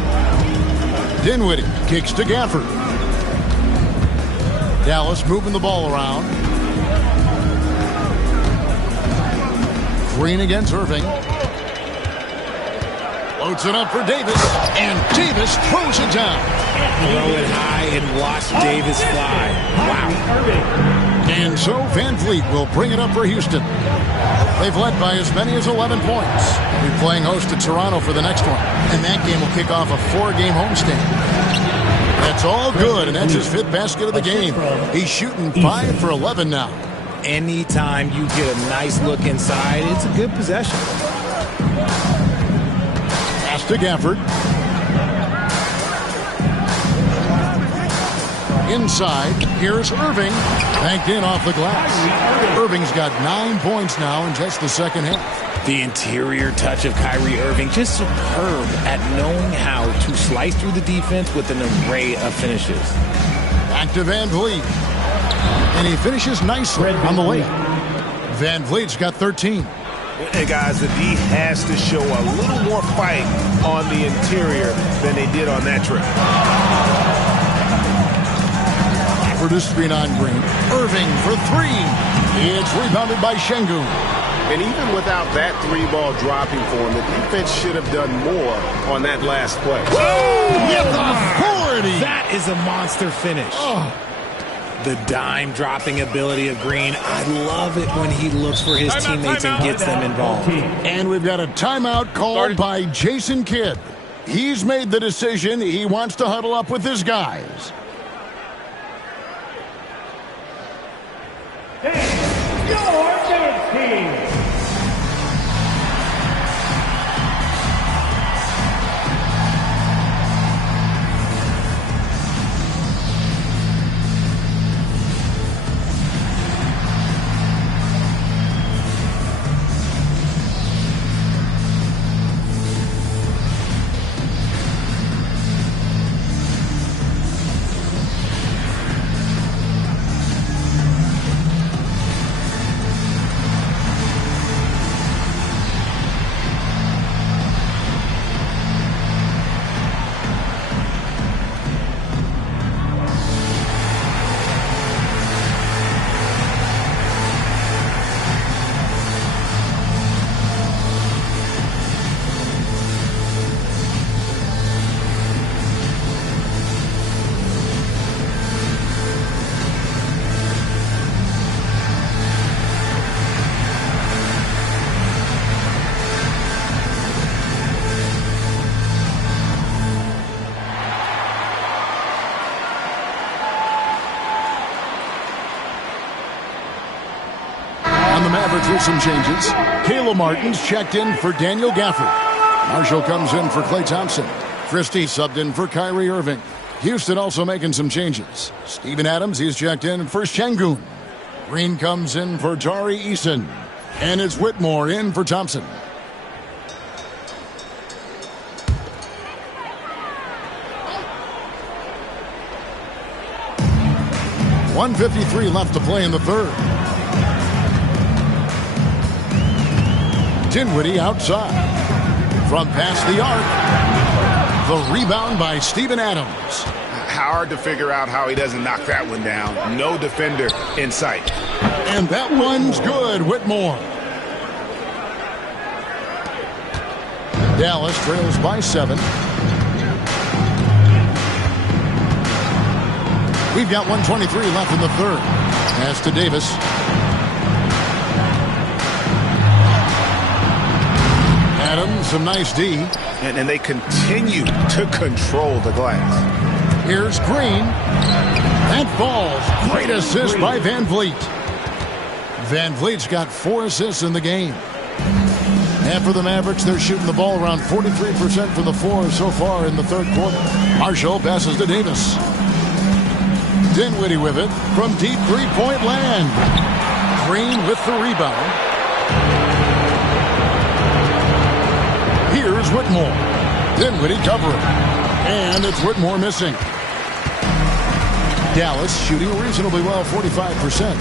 Dinwiddie kicks to Gafford. Dallas moving the ball around. Green against Irving. Floats it up for Davis. And Davis throws it down. Throw it high and watch Davis fly. Wow. And so Van Vliet will bring it up for Houston. They've led by as many as 11 points. They'll be playing host to Toronto for the next one. And that game will kick off a 4-game homestand. That's all good, and that's his 5th basket of the game. He's shooting 5 for 11 now. Anytime you get a nice look inside, it's a good possession. Pass to Gafford. Inside, here's Irving. Banked in off the glass. Irving's got 9 points now in just the second half. The interior touch of Kyrie Irving, just superb at knowing how to slice through the defense with an array of finishes. Back to Van Vliet. And he finishes nicely on the layup. Van Vliet's got 13. Hey, guys, the D has to show a little more fight on the interior than they did on that trip. For the screen on Green. Irving for 3. It's rebounded by Şengün. And even without that 3-ball dropping for him, the defense should have done more on that last play. With authority. That is a monster finish. Oh. The dime dropping ability of Green. I love it when he looks for his teammates and gets them involved. And we've got a timeout called by Jason Kidd. He's made the decision. He wants to huddle up with his guys. covered through some changes. Kayla Martin's checked in for Daniel Gafford. Marshall comes in for Klay Thompson. Christie subbed in for Kyrie Irving. Houston also making some changes. Steven Adams, he's checked in for Şengün. Green comes in for Tari Eason. And it's Whitmore in for Thompson. .153 left to play in the third. Dinwiddie outside. From past the arc. The rebound by Steven Adams. Hard to figure out how he doesn't knock that one down. No defender in sight. And that one's good, Whitmore. Dallas trails by 7. We've got 1:23 left in the third. Pass to Davis. Adams, some nice D. And they continue to control the glass. Here's Green. That falls. Great assist by Van Vliet. Van Vliet's got 4 assists in the game. And for the Mavericks, they're shooting the ball around 43% from the floor so far in the third quarter. Marshall passes to Davis. Dinwiddie with it from deep three-point land. Green with the rebound. Here's Whitmore. Dinwiddie covering. And it's Whitmore missing. Dallas shooting reasonably well, 45%.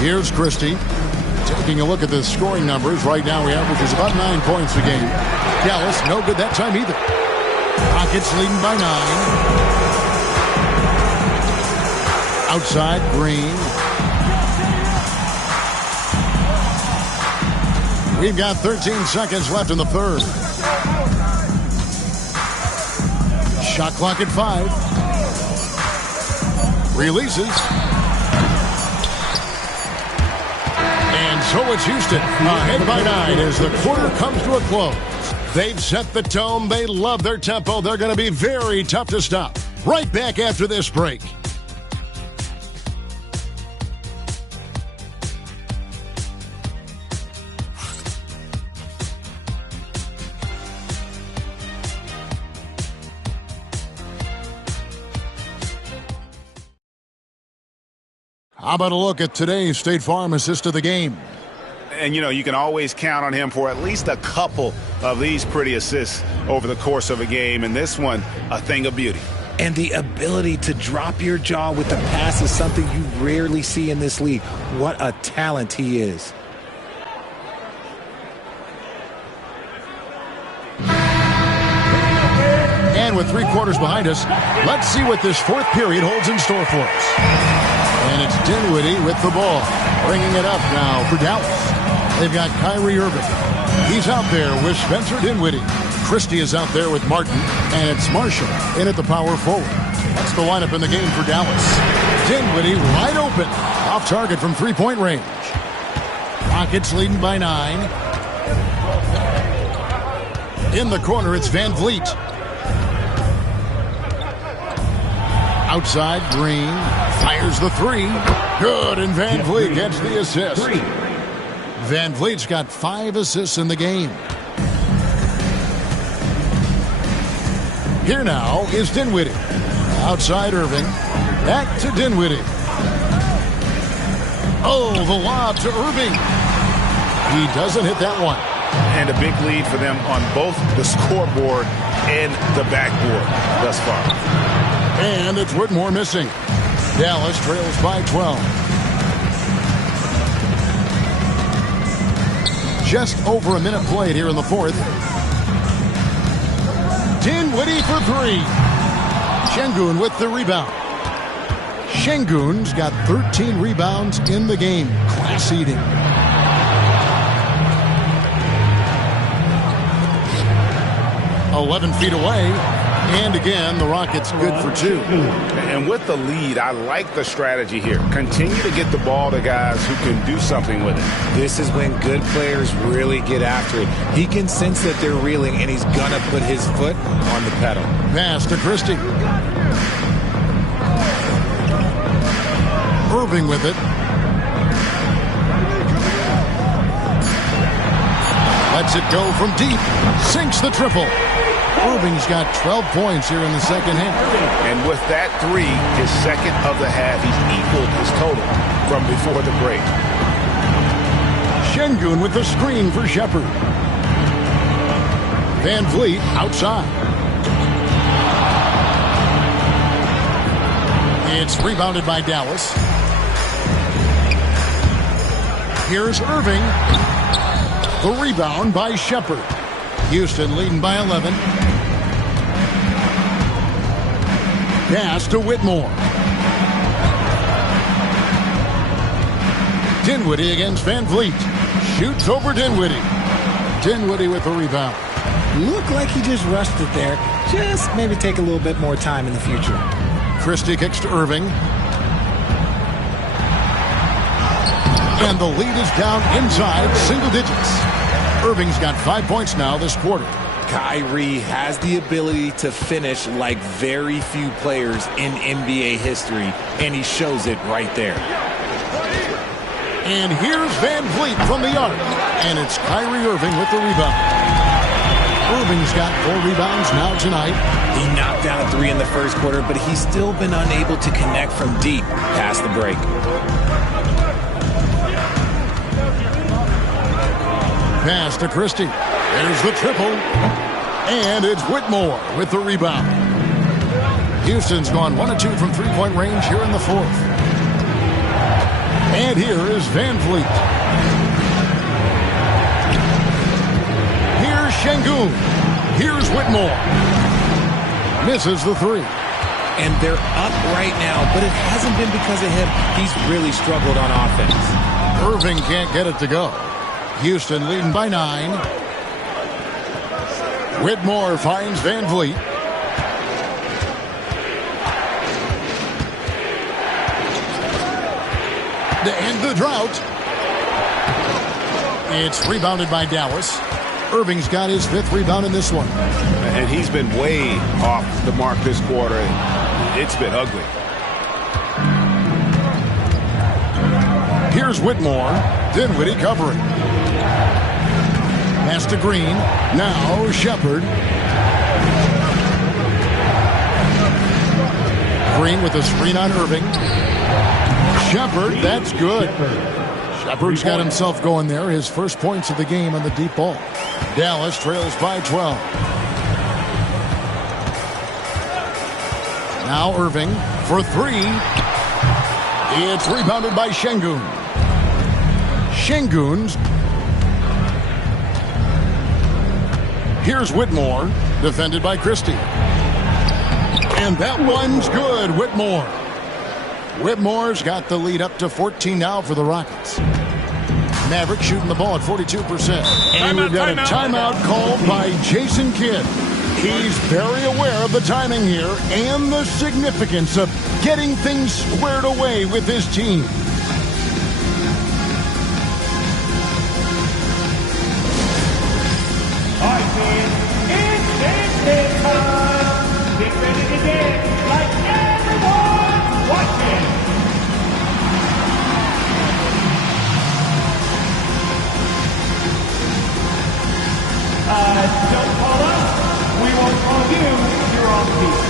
Here's Christie. Taking a look at the scoring numbers. Right now we average about 9 points a game. Dallas, no good that time either. Rockets leading by 9. Outside, Green. We've got 13 seconds left in the third. Shot clock at 5. Releases. And so it's Houston ahead by 9 as the quarter comes to a close. They've set the tone. They love their tempo. They're going to be very tough to stop. Right back after this break. How about a look at today's State Farm assist of the game? And, you know, you can always count on him for at least a couple of these pretty assists over the course of a game. And this one, a thing of beauty. And the ability to drop your jaw with the pass is something you rarely see in this league. What a talent he is. And with 3 quarters behind us, let's see what this fourth period holds in store for us. And it's Dinwiddie with the ball. Bringing it up now for Dallas. They've got Kyrie Irving. He's out there with Spencer Dinwiddie. Christie is out there with Martin. And it's Marshall in at the power forward. That's the lineup in the game for Dallas. Dinwiddie wide open. Off target from three-point range. Rockets leading by 9. In the corner, it's Van Vliet. Outside, Green fires the 3. Good, and Van Vliet gets the assist. Van Vliet's got 5 assists in the game. Here now is Dinwiddie. Outside Irving. Back to Dinwiddie. Oh, the lob to Irving. He doesn't hit that one. And a big lead for them on both the scoreboard and the backboard thus far. And it's Whitmore missing. Dallas trails by 12. Just over a minute played here in the fourth. Dinwiddie for 3. Şengün with the rebound. Şengün's got 13 rebounds in the game. Class eating. .11 feet away. And again, the Rockets good for 2. And with the lead, I like the strategy here. Continue to get the ball to guys who can do something with it. This is when good players really get after it. He can sense that they're reeling, and he's going to put his foot on the pedal. Pass to Christie. Irving with it. Lets it go from deep. Sinks the triple. Irving's got 12 points here in the second half. And with that three, his second of the half, he's equaled his total from before the break. Şengün with the screen for Shepard. Van Vliet outside. It's rebounded by Dallas. Here's Irving. The rebound by Shepard. Houston leading by 11. Pass to Whitmore. Dinwiddie against Van Vliet. Shoots over Dinwiddie. Dinwiddie with the rebound. Looked like he just rushed it there. Just maybe take a little bit more time in the future. Christie kicks to Irving. And the lead is down inside single digits. Irving's got 5 points now this quarter. Kyrie has the ability to finish like very few players in NBA history, and he shows it right there. And here's Van Vliet from the arc. And it's Kyrie Irving with the rebound. Irving's got 4 rebounds now tonight. He knocked down a 3 in the first quarter, but he's still been unable to connect from deep past the break. Pass to Christie. There's the triple. And it's Whitmore with the rebound. Houston's gone 1 of 2 from three-point range here in the fourth. And here is Van Vliet. Here's Şengün. Here's Whitmore. Misses the 3. And they're up right now, but it hasn't been because of him. He's really struggled on offense. Irving can't get it to go. Houston leading by 9. Whitmore finds Van Vliet. To end the drought. It's rebounded by Dallas. Irving's got his 5th rebound in this one. And he's been way off the mark this quarter. It's been ugly. Here's Whitmore. Dinwiddie covering. Pass to Green. Now Shepard. Green with a screen on Irving. Shepard, that's good. Shepard's got himself going there. His first points of the game on the deep ball. Dallas trails by 12. Now Irving for 3. It's rebounded by Şengün. Şengün's. Here's Whitmore, defended by Christie. And that one's good, Whitmore. Whitmore's got the lead up to 14 now for the Rockets. Mavericks shooting the ball at 42%. And we've got a timeout called by Jason Kidd. He's very aware of the timing here and the significance of getting things squared away with his team. All right, man. It's time. Get ready to dance like everyone's watching. Don't call us. We won't call you. You're on beat.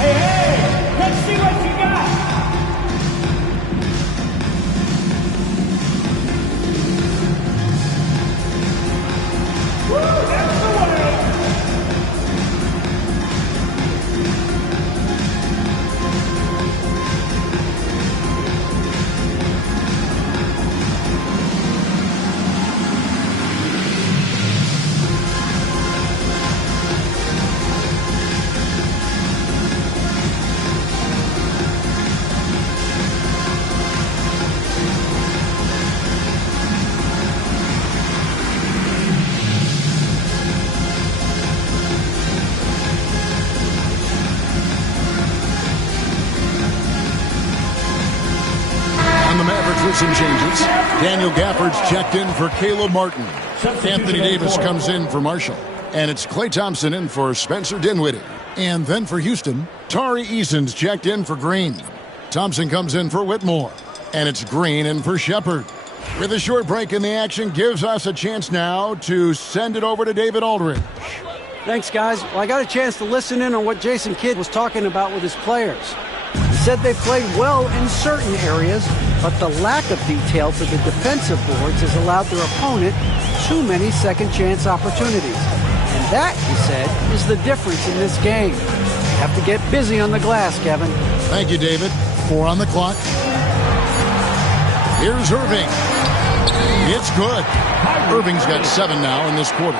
Hey, let's see what you got. Woo, that's the way. Some changes. Daniel Gafford's checked in for Caleb Martin. Anthony Davis comes in for Marshall. And it's Klay Thompson in for Spencer Dinwiddie. And then for Houston, Tari Eason's checked in for Green. Thompson comes in for Whitmore. And it's Green in for Shepard. With a short break in the action, gives us a chance now to send it over to David Aldridge. Thanks, guys. Well, I got a chance to listen in on what Jason Kidd was talking about with his players. He said they played well in certain areas, but the lack of detail to the defensive boards has allowed their opponent too many second-chance opportunities. And that, he said, is the difference in this game. You have to get busy on the glass, Kevin. Thank you, David. 4 on the clock. Here's Irving. It's good. Irving's got 7 now in this quarter.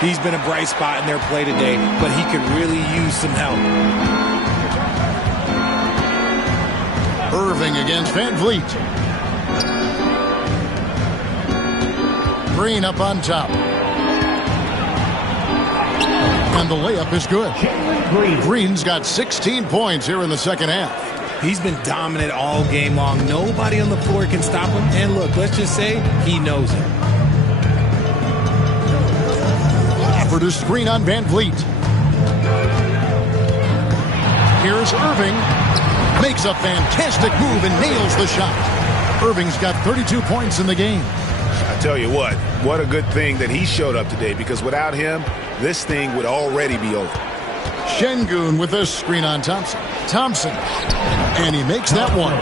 He's been a bright spot in their play today, but he could really use some help. Irving against Van Vliet. Green up on top. And the layup is good. Green's got 16 points here in the second half. He's been dominant all game long. Nobody on the floor can stop him. And look, let's just say he knows it. Effort to screen on Van Vliet. Here's Irving. Makes a fantastic move and nails the shot. Irving's got 32 points in the game. I tell you what a good thing that he showed up today, because without him, this thing would already be over. Şengün with a screen on Thompson. Thompson. And he makes that one.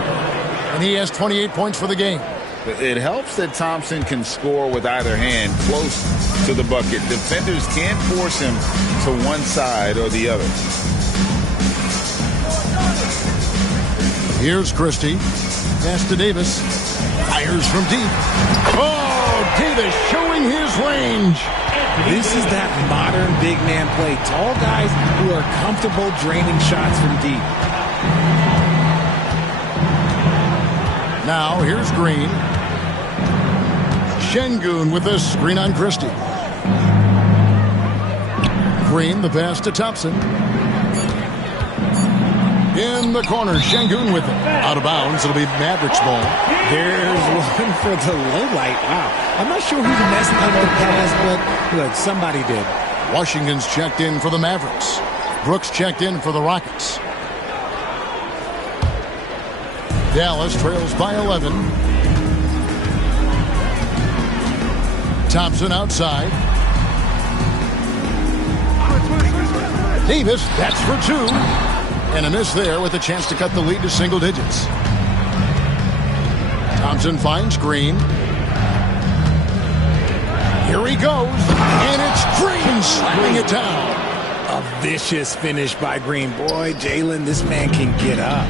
And he has 28 points for the game. It helps that Thompson can score with either hand close to the bucket. Defenders can't force him to one side or the other. Here's Christie. Pass to Davis. Fires from deep. Oh, Davis showing his range. This is that modern big man play. Tall guys who are comfortable draining shots from deep. Now here's Green. Şengün with a screen on Christie. Green, the pass to Thompson. In the corner, Şengün with it. Out of bounds, it'll be Mavericks ball. There's one for the low light. Wow. I'm not sure who messed up the pass, but look, somebody did. Washington's checked in for the Mavericks. Brooks checked in for the Rockets. Dallas trails by 11. Thompson outside. Davis, that's for 2. And a miss there with a chance to cut the lead to single digits. Thompson finds Green. Here he goes. And it's Green slamming it down. A vicious finish by Green. Boy, Jalen, this man can get up.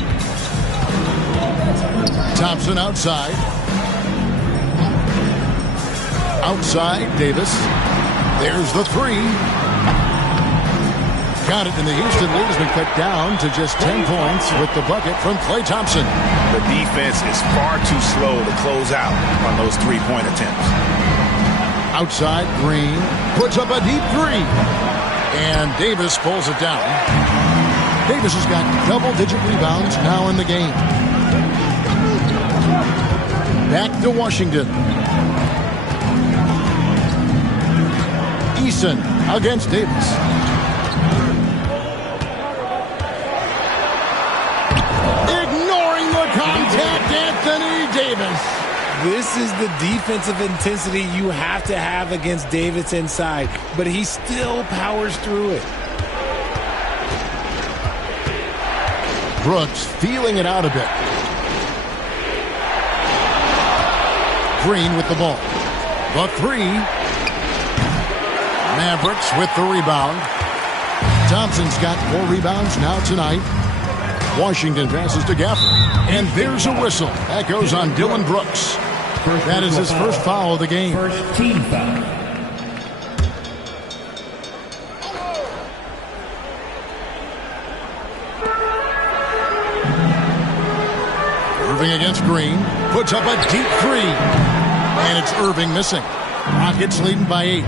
Thompson outside. Outside, Davis. There's the 3. Got it, and the Houston lead has been cut down to just 10 points with the bucket from Klay Thompson. The defense is far too slow to close out on those three-point attempts. Outside, Green puts up a deep 3. And Davis pulls it down. Davis has got double-digit rebounds now in the game. Back to Washington. Eason against Davis. Ignoring the contact, Anthony Davis. This is the defensive intensity you have to have against Davis inside, but he still powers through it. Brooks feeling it out a bit. Green with the ball. The 3. Mavericks with the rebound. Thompson's got 4 rebounds now tonight. Washington passes to Gafford. And there's a whistle. That goes on Dylan Brooks. That is his first foul of the game. First team foul. Irving against Green. Puts up a deep 3. And it's Irving missing. Rockets leading by 8.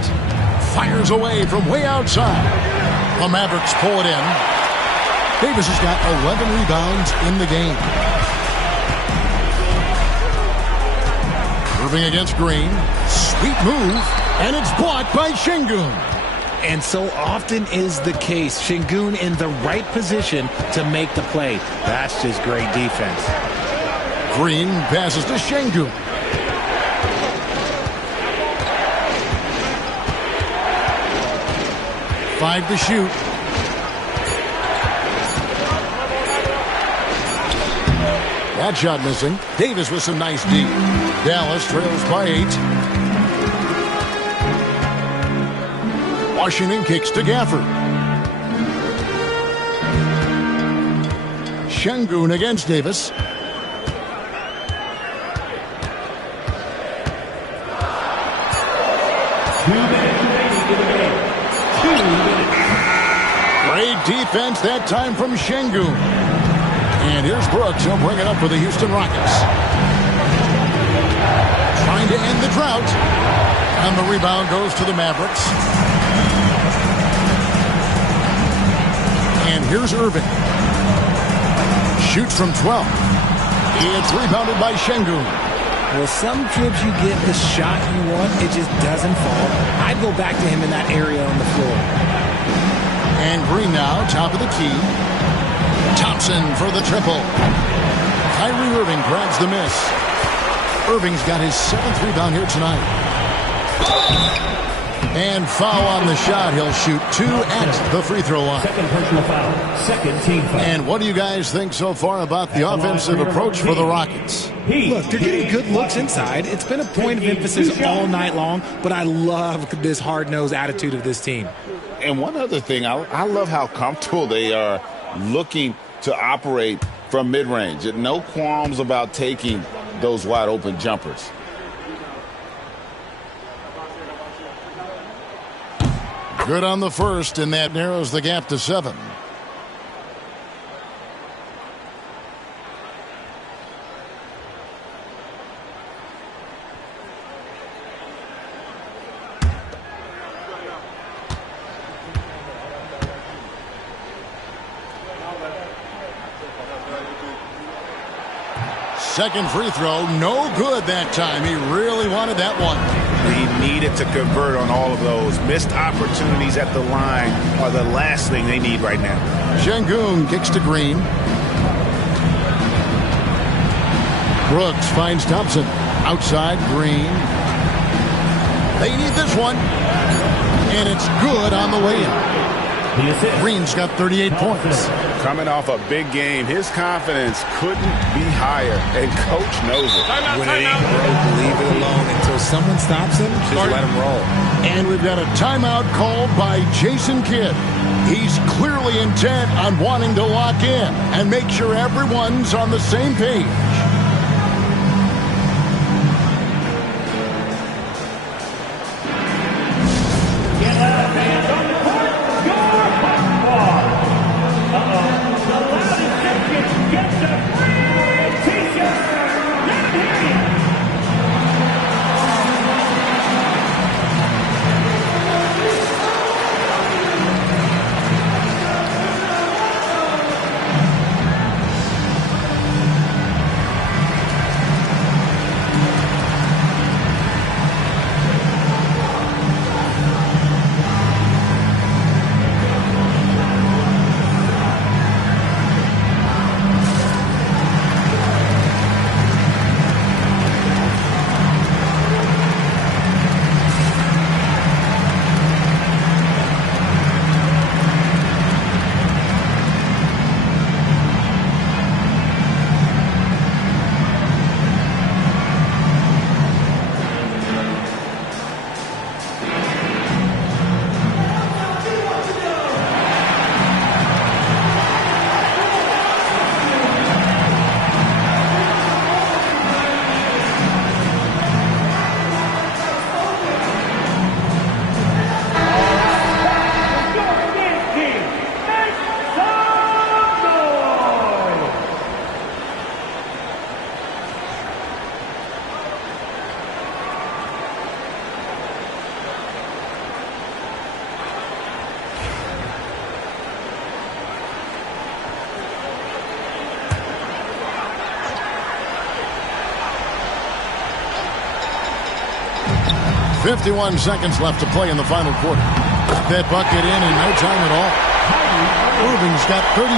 Fires away from way outside. The Mavericks pull it in. Davis has got 11 rebounds in the game. Irving against Green. Sweet move. And it's blocked by Şengün. And so often is the case. Şengün in the right position to make the play. That's just great defense. Green passes to Şengün. Five to shoot. That shot missing. Davis with some nice deep. Dallas trails by 8. Washington kicks to Gafford. Şengün against Davis. Great defense that time from Şengün. And here's Brooks. He'll bring it up for the Houston Rockets. Trying to end the drought. And the rebound goes to the Mavericks. And here's Irving. Shoots from 12. It's rebounded by Şengün. Well, some trips you get the shot you want, it just doesn't fall. I'd go back to him in that area on the floor. And Green now, top of the key. Thompson for the triple. Kyrie Irving grabs the miss. Irving's got his 7th rebound here tonight. And foul on the shot. He'll shoot 2 at the free throw line. Second personal foul. Second team foul. And what do you guys think so far about the offensive approach for the Rockets? Look, they're getting good looks inside. It's been a point of emphasis all night long, but I love this hard-nosed attitude of this team. And one other thing, I love how comfortable they are looking to operate from mid-range. No qualms about taking those wide-open jumpers. Good on the first, and that narrows the gap to 7. Second free throw, no good that time. He really wanted that one. He needed to convert on all of those. Missed opportunities at the line are the last thing they need right now. Şengün kicks to Green. Brooks finds Thompson. Outside, Green. They need this one. And it's good on the way in. Green's got 38 points. Coming off a big game, his confidence couldn't be higher, and coach knows it. When it ain't broke, leave it alone until someone stops him. Just let him roll. And we've got a timeout called by Jason Kidd. He's clearly intent on wanting to lock in and make sure everyone's on the same page. .51 seconds left to play in the final quarter. That bucket in no time at all. Irving's got 35.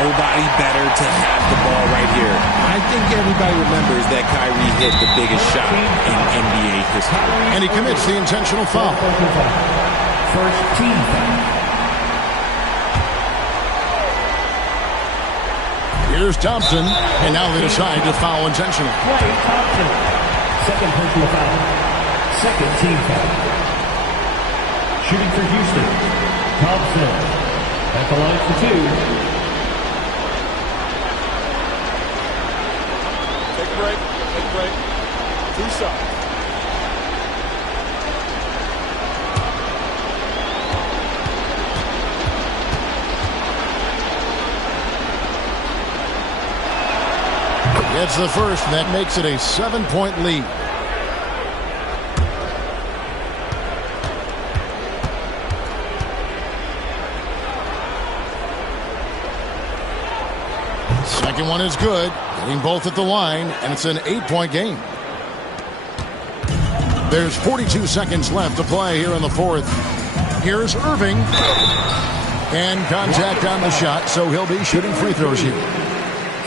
Nobody better to have the ball right here. I think everybody remembers that Kyrie hit the biggest shot in NBA history. And he commits the intentional foul. First team foul. Here's Thompson, and now they decide to foul intentionally. Klay Thompson. Second personal foul. Second team foul. Shooting for Houston. Thompson. At the line for two. Take a break. 2 shots. Gets the first, and that makes it a 7-point lead. Second one is good, hitting both at the line, and it's an 8-point game. There's 42 seconds left to play here in the fourth. Here's Irving. And contact on the shot, so he'll be shooting free throws here.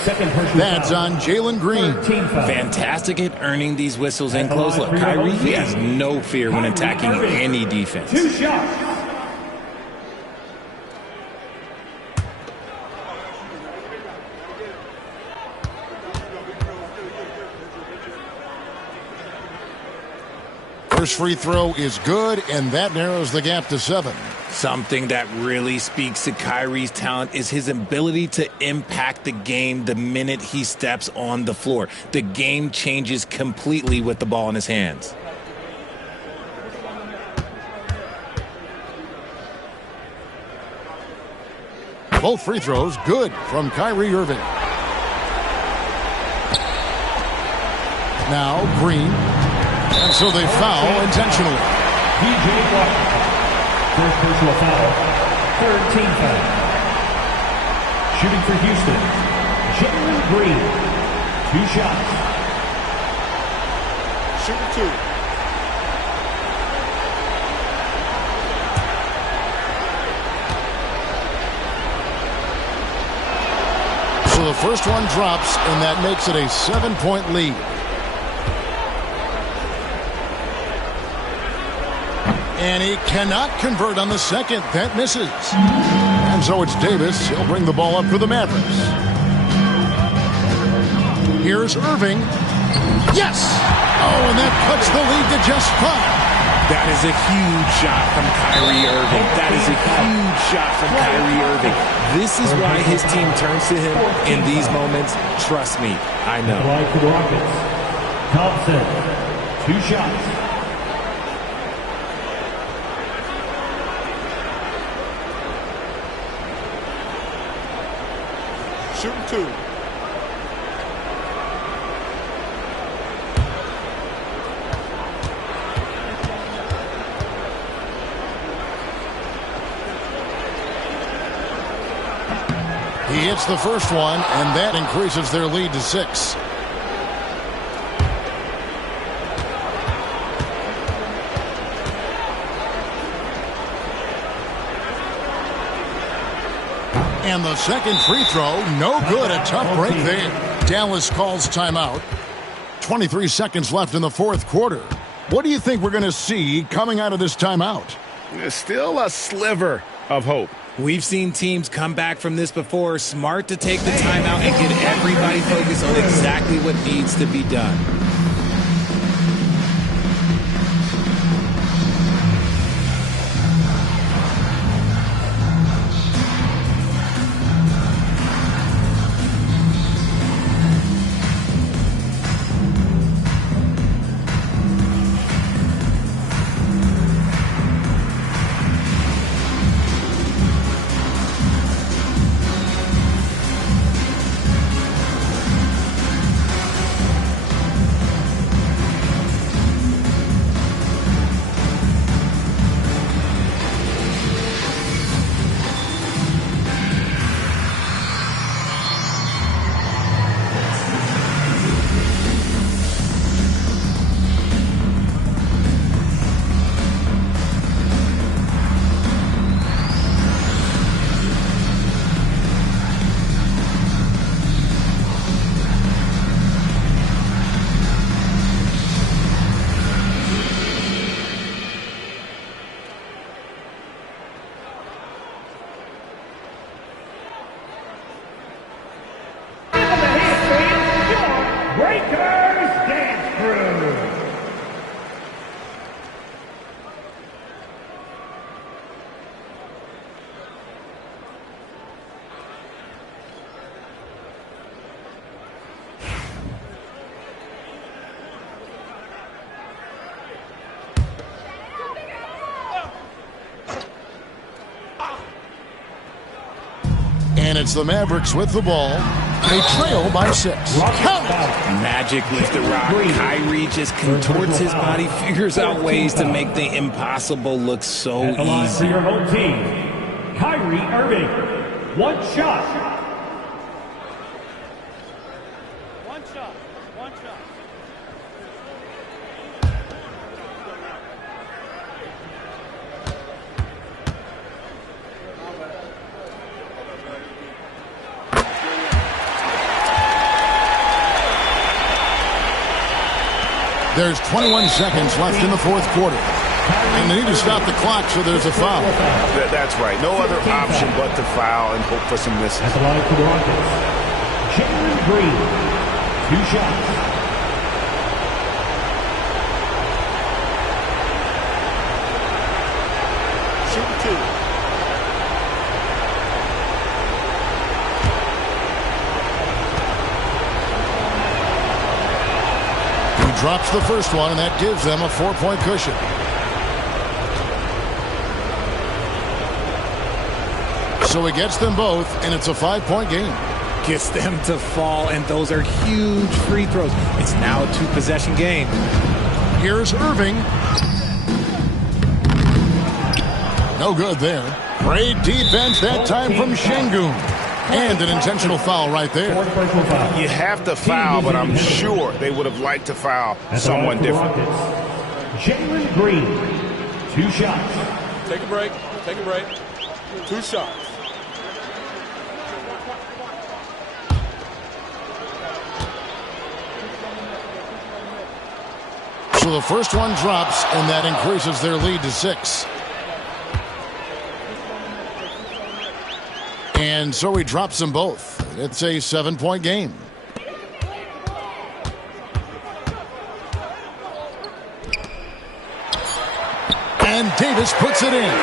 That's on Jalen Green. Fantastic at earning these whistles and close. Look, Kyrie, he has no fear when attacking any defense. 2 shots. First free throw is good, and that narrows the gap to 7. Something that really speaks to Kyrie's talent is his ability to impact the game the minute he steps on the floor. The game changes completely with the ball in his hands. Both free throws good from Kyrie Irving. Now Green. And so they foul intentionally. P.J. Walker. First personal foul. Third team foul. Shooting for Houston. Jalen Green. 2 shots. Shooting 2. So the first one drops, and that makes it a 7-point lead. And he cannot convert on the second. That misses. And so it's Davis. He'll bring the ball up for the Mavericks. Here's Irving. Yes! Oh, and that cuts the lead to just 5. That is a huge shot from Kyrie Irving. That is a huge shot from Kyrie Irving. This is why his team turns to him in these moments. Trust me, I know. Line for the Rockets. Thompson. 2 shots. Shooting 2. He hits the first one, and that increases their lead to 6. And the second free throw, no good. A tough break there. Dallas calls timeout. 23 seconds left in the fourth quarter. What do you think we're going to see coming out of this timeout? Still a sliver of hope. We've seen teams come back from this before. Smart to take the timeout and get everybody focused on exactly what needs to be done. And it's the Mavericks with the ball. They trail by 6. Count! Magic with the rock. Kyrie just contorts his body, figures out ways to make the impossible look so At the line for easy. your home team, Kyrie Irving. One shot. One shot. One shot. There's 21 seconds left in the fourth quarter. And they need to stop the clock, so there's a foul. That's right. No other option but to foul and hope for some misses. At the line for the Rockets, Jalen Green. 2 shots. Shoot 2. He drops the first one, and that gives them a 4-point cushion. So he gets them both, and it's a 5-point game. Gets them to fall, and those are huge free throws. It's now a 2-possession game. Here's Irving. No good there. Great defense that time from Şengün. And an intentional foul right there. You have to foul, but I'm sure they would have liked to foul someone different. Jalen Green. 2 shots. Take a break. Take a break. 2 shots. So the first one drops, and that increases their lead to 6. And so he drops them both. It's a 7-point game. And Davis puts it in.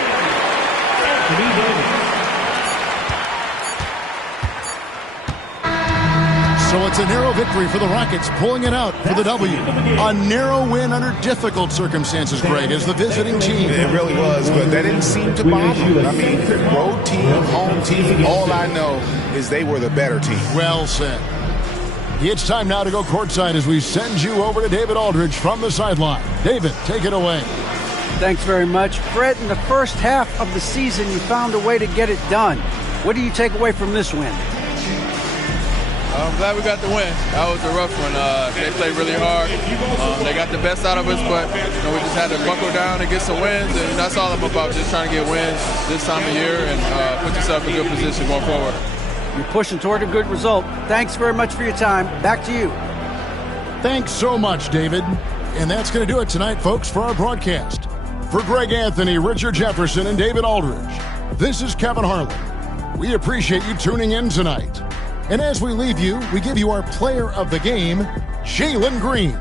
So it's a narrow victory for the Rockets, pulling it out for the W. A narrow win under difficult circumstances, Greg, as the visiting team. It really was, but that didn't seem to bother them. I mean, road team, home team, all I know is they were the better team. Well said. It's time now to go courtside as we send you over to David Aldridge from the sideline. David, take it away. Thanks very much. Fred, in the first half of the season, you found a way to get it done. What do you take away from this win? I'm glad we got the win. That was a rough one. They played really hard. They got the best out of us, but we just had to buckle down and get some wins, and that's all I'm about, just trying to get wins this time of year and put yourself in a good position going forward. You're pushing toward a good result. Thanks very much for your time. Back to you. Thanks so much, David. And that's going to do it tonight, folks, for our broadcast. For Greg Anthony, Richard Jefferson, and David Aldridge, this is Kevin Harlan. We appreciate you tuning in tonight. And as we leave you, we give you our player of the game, Jalen Green.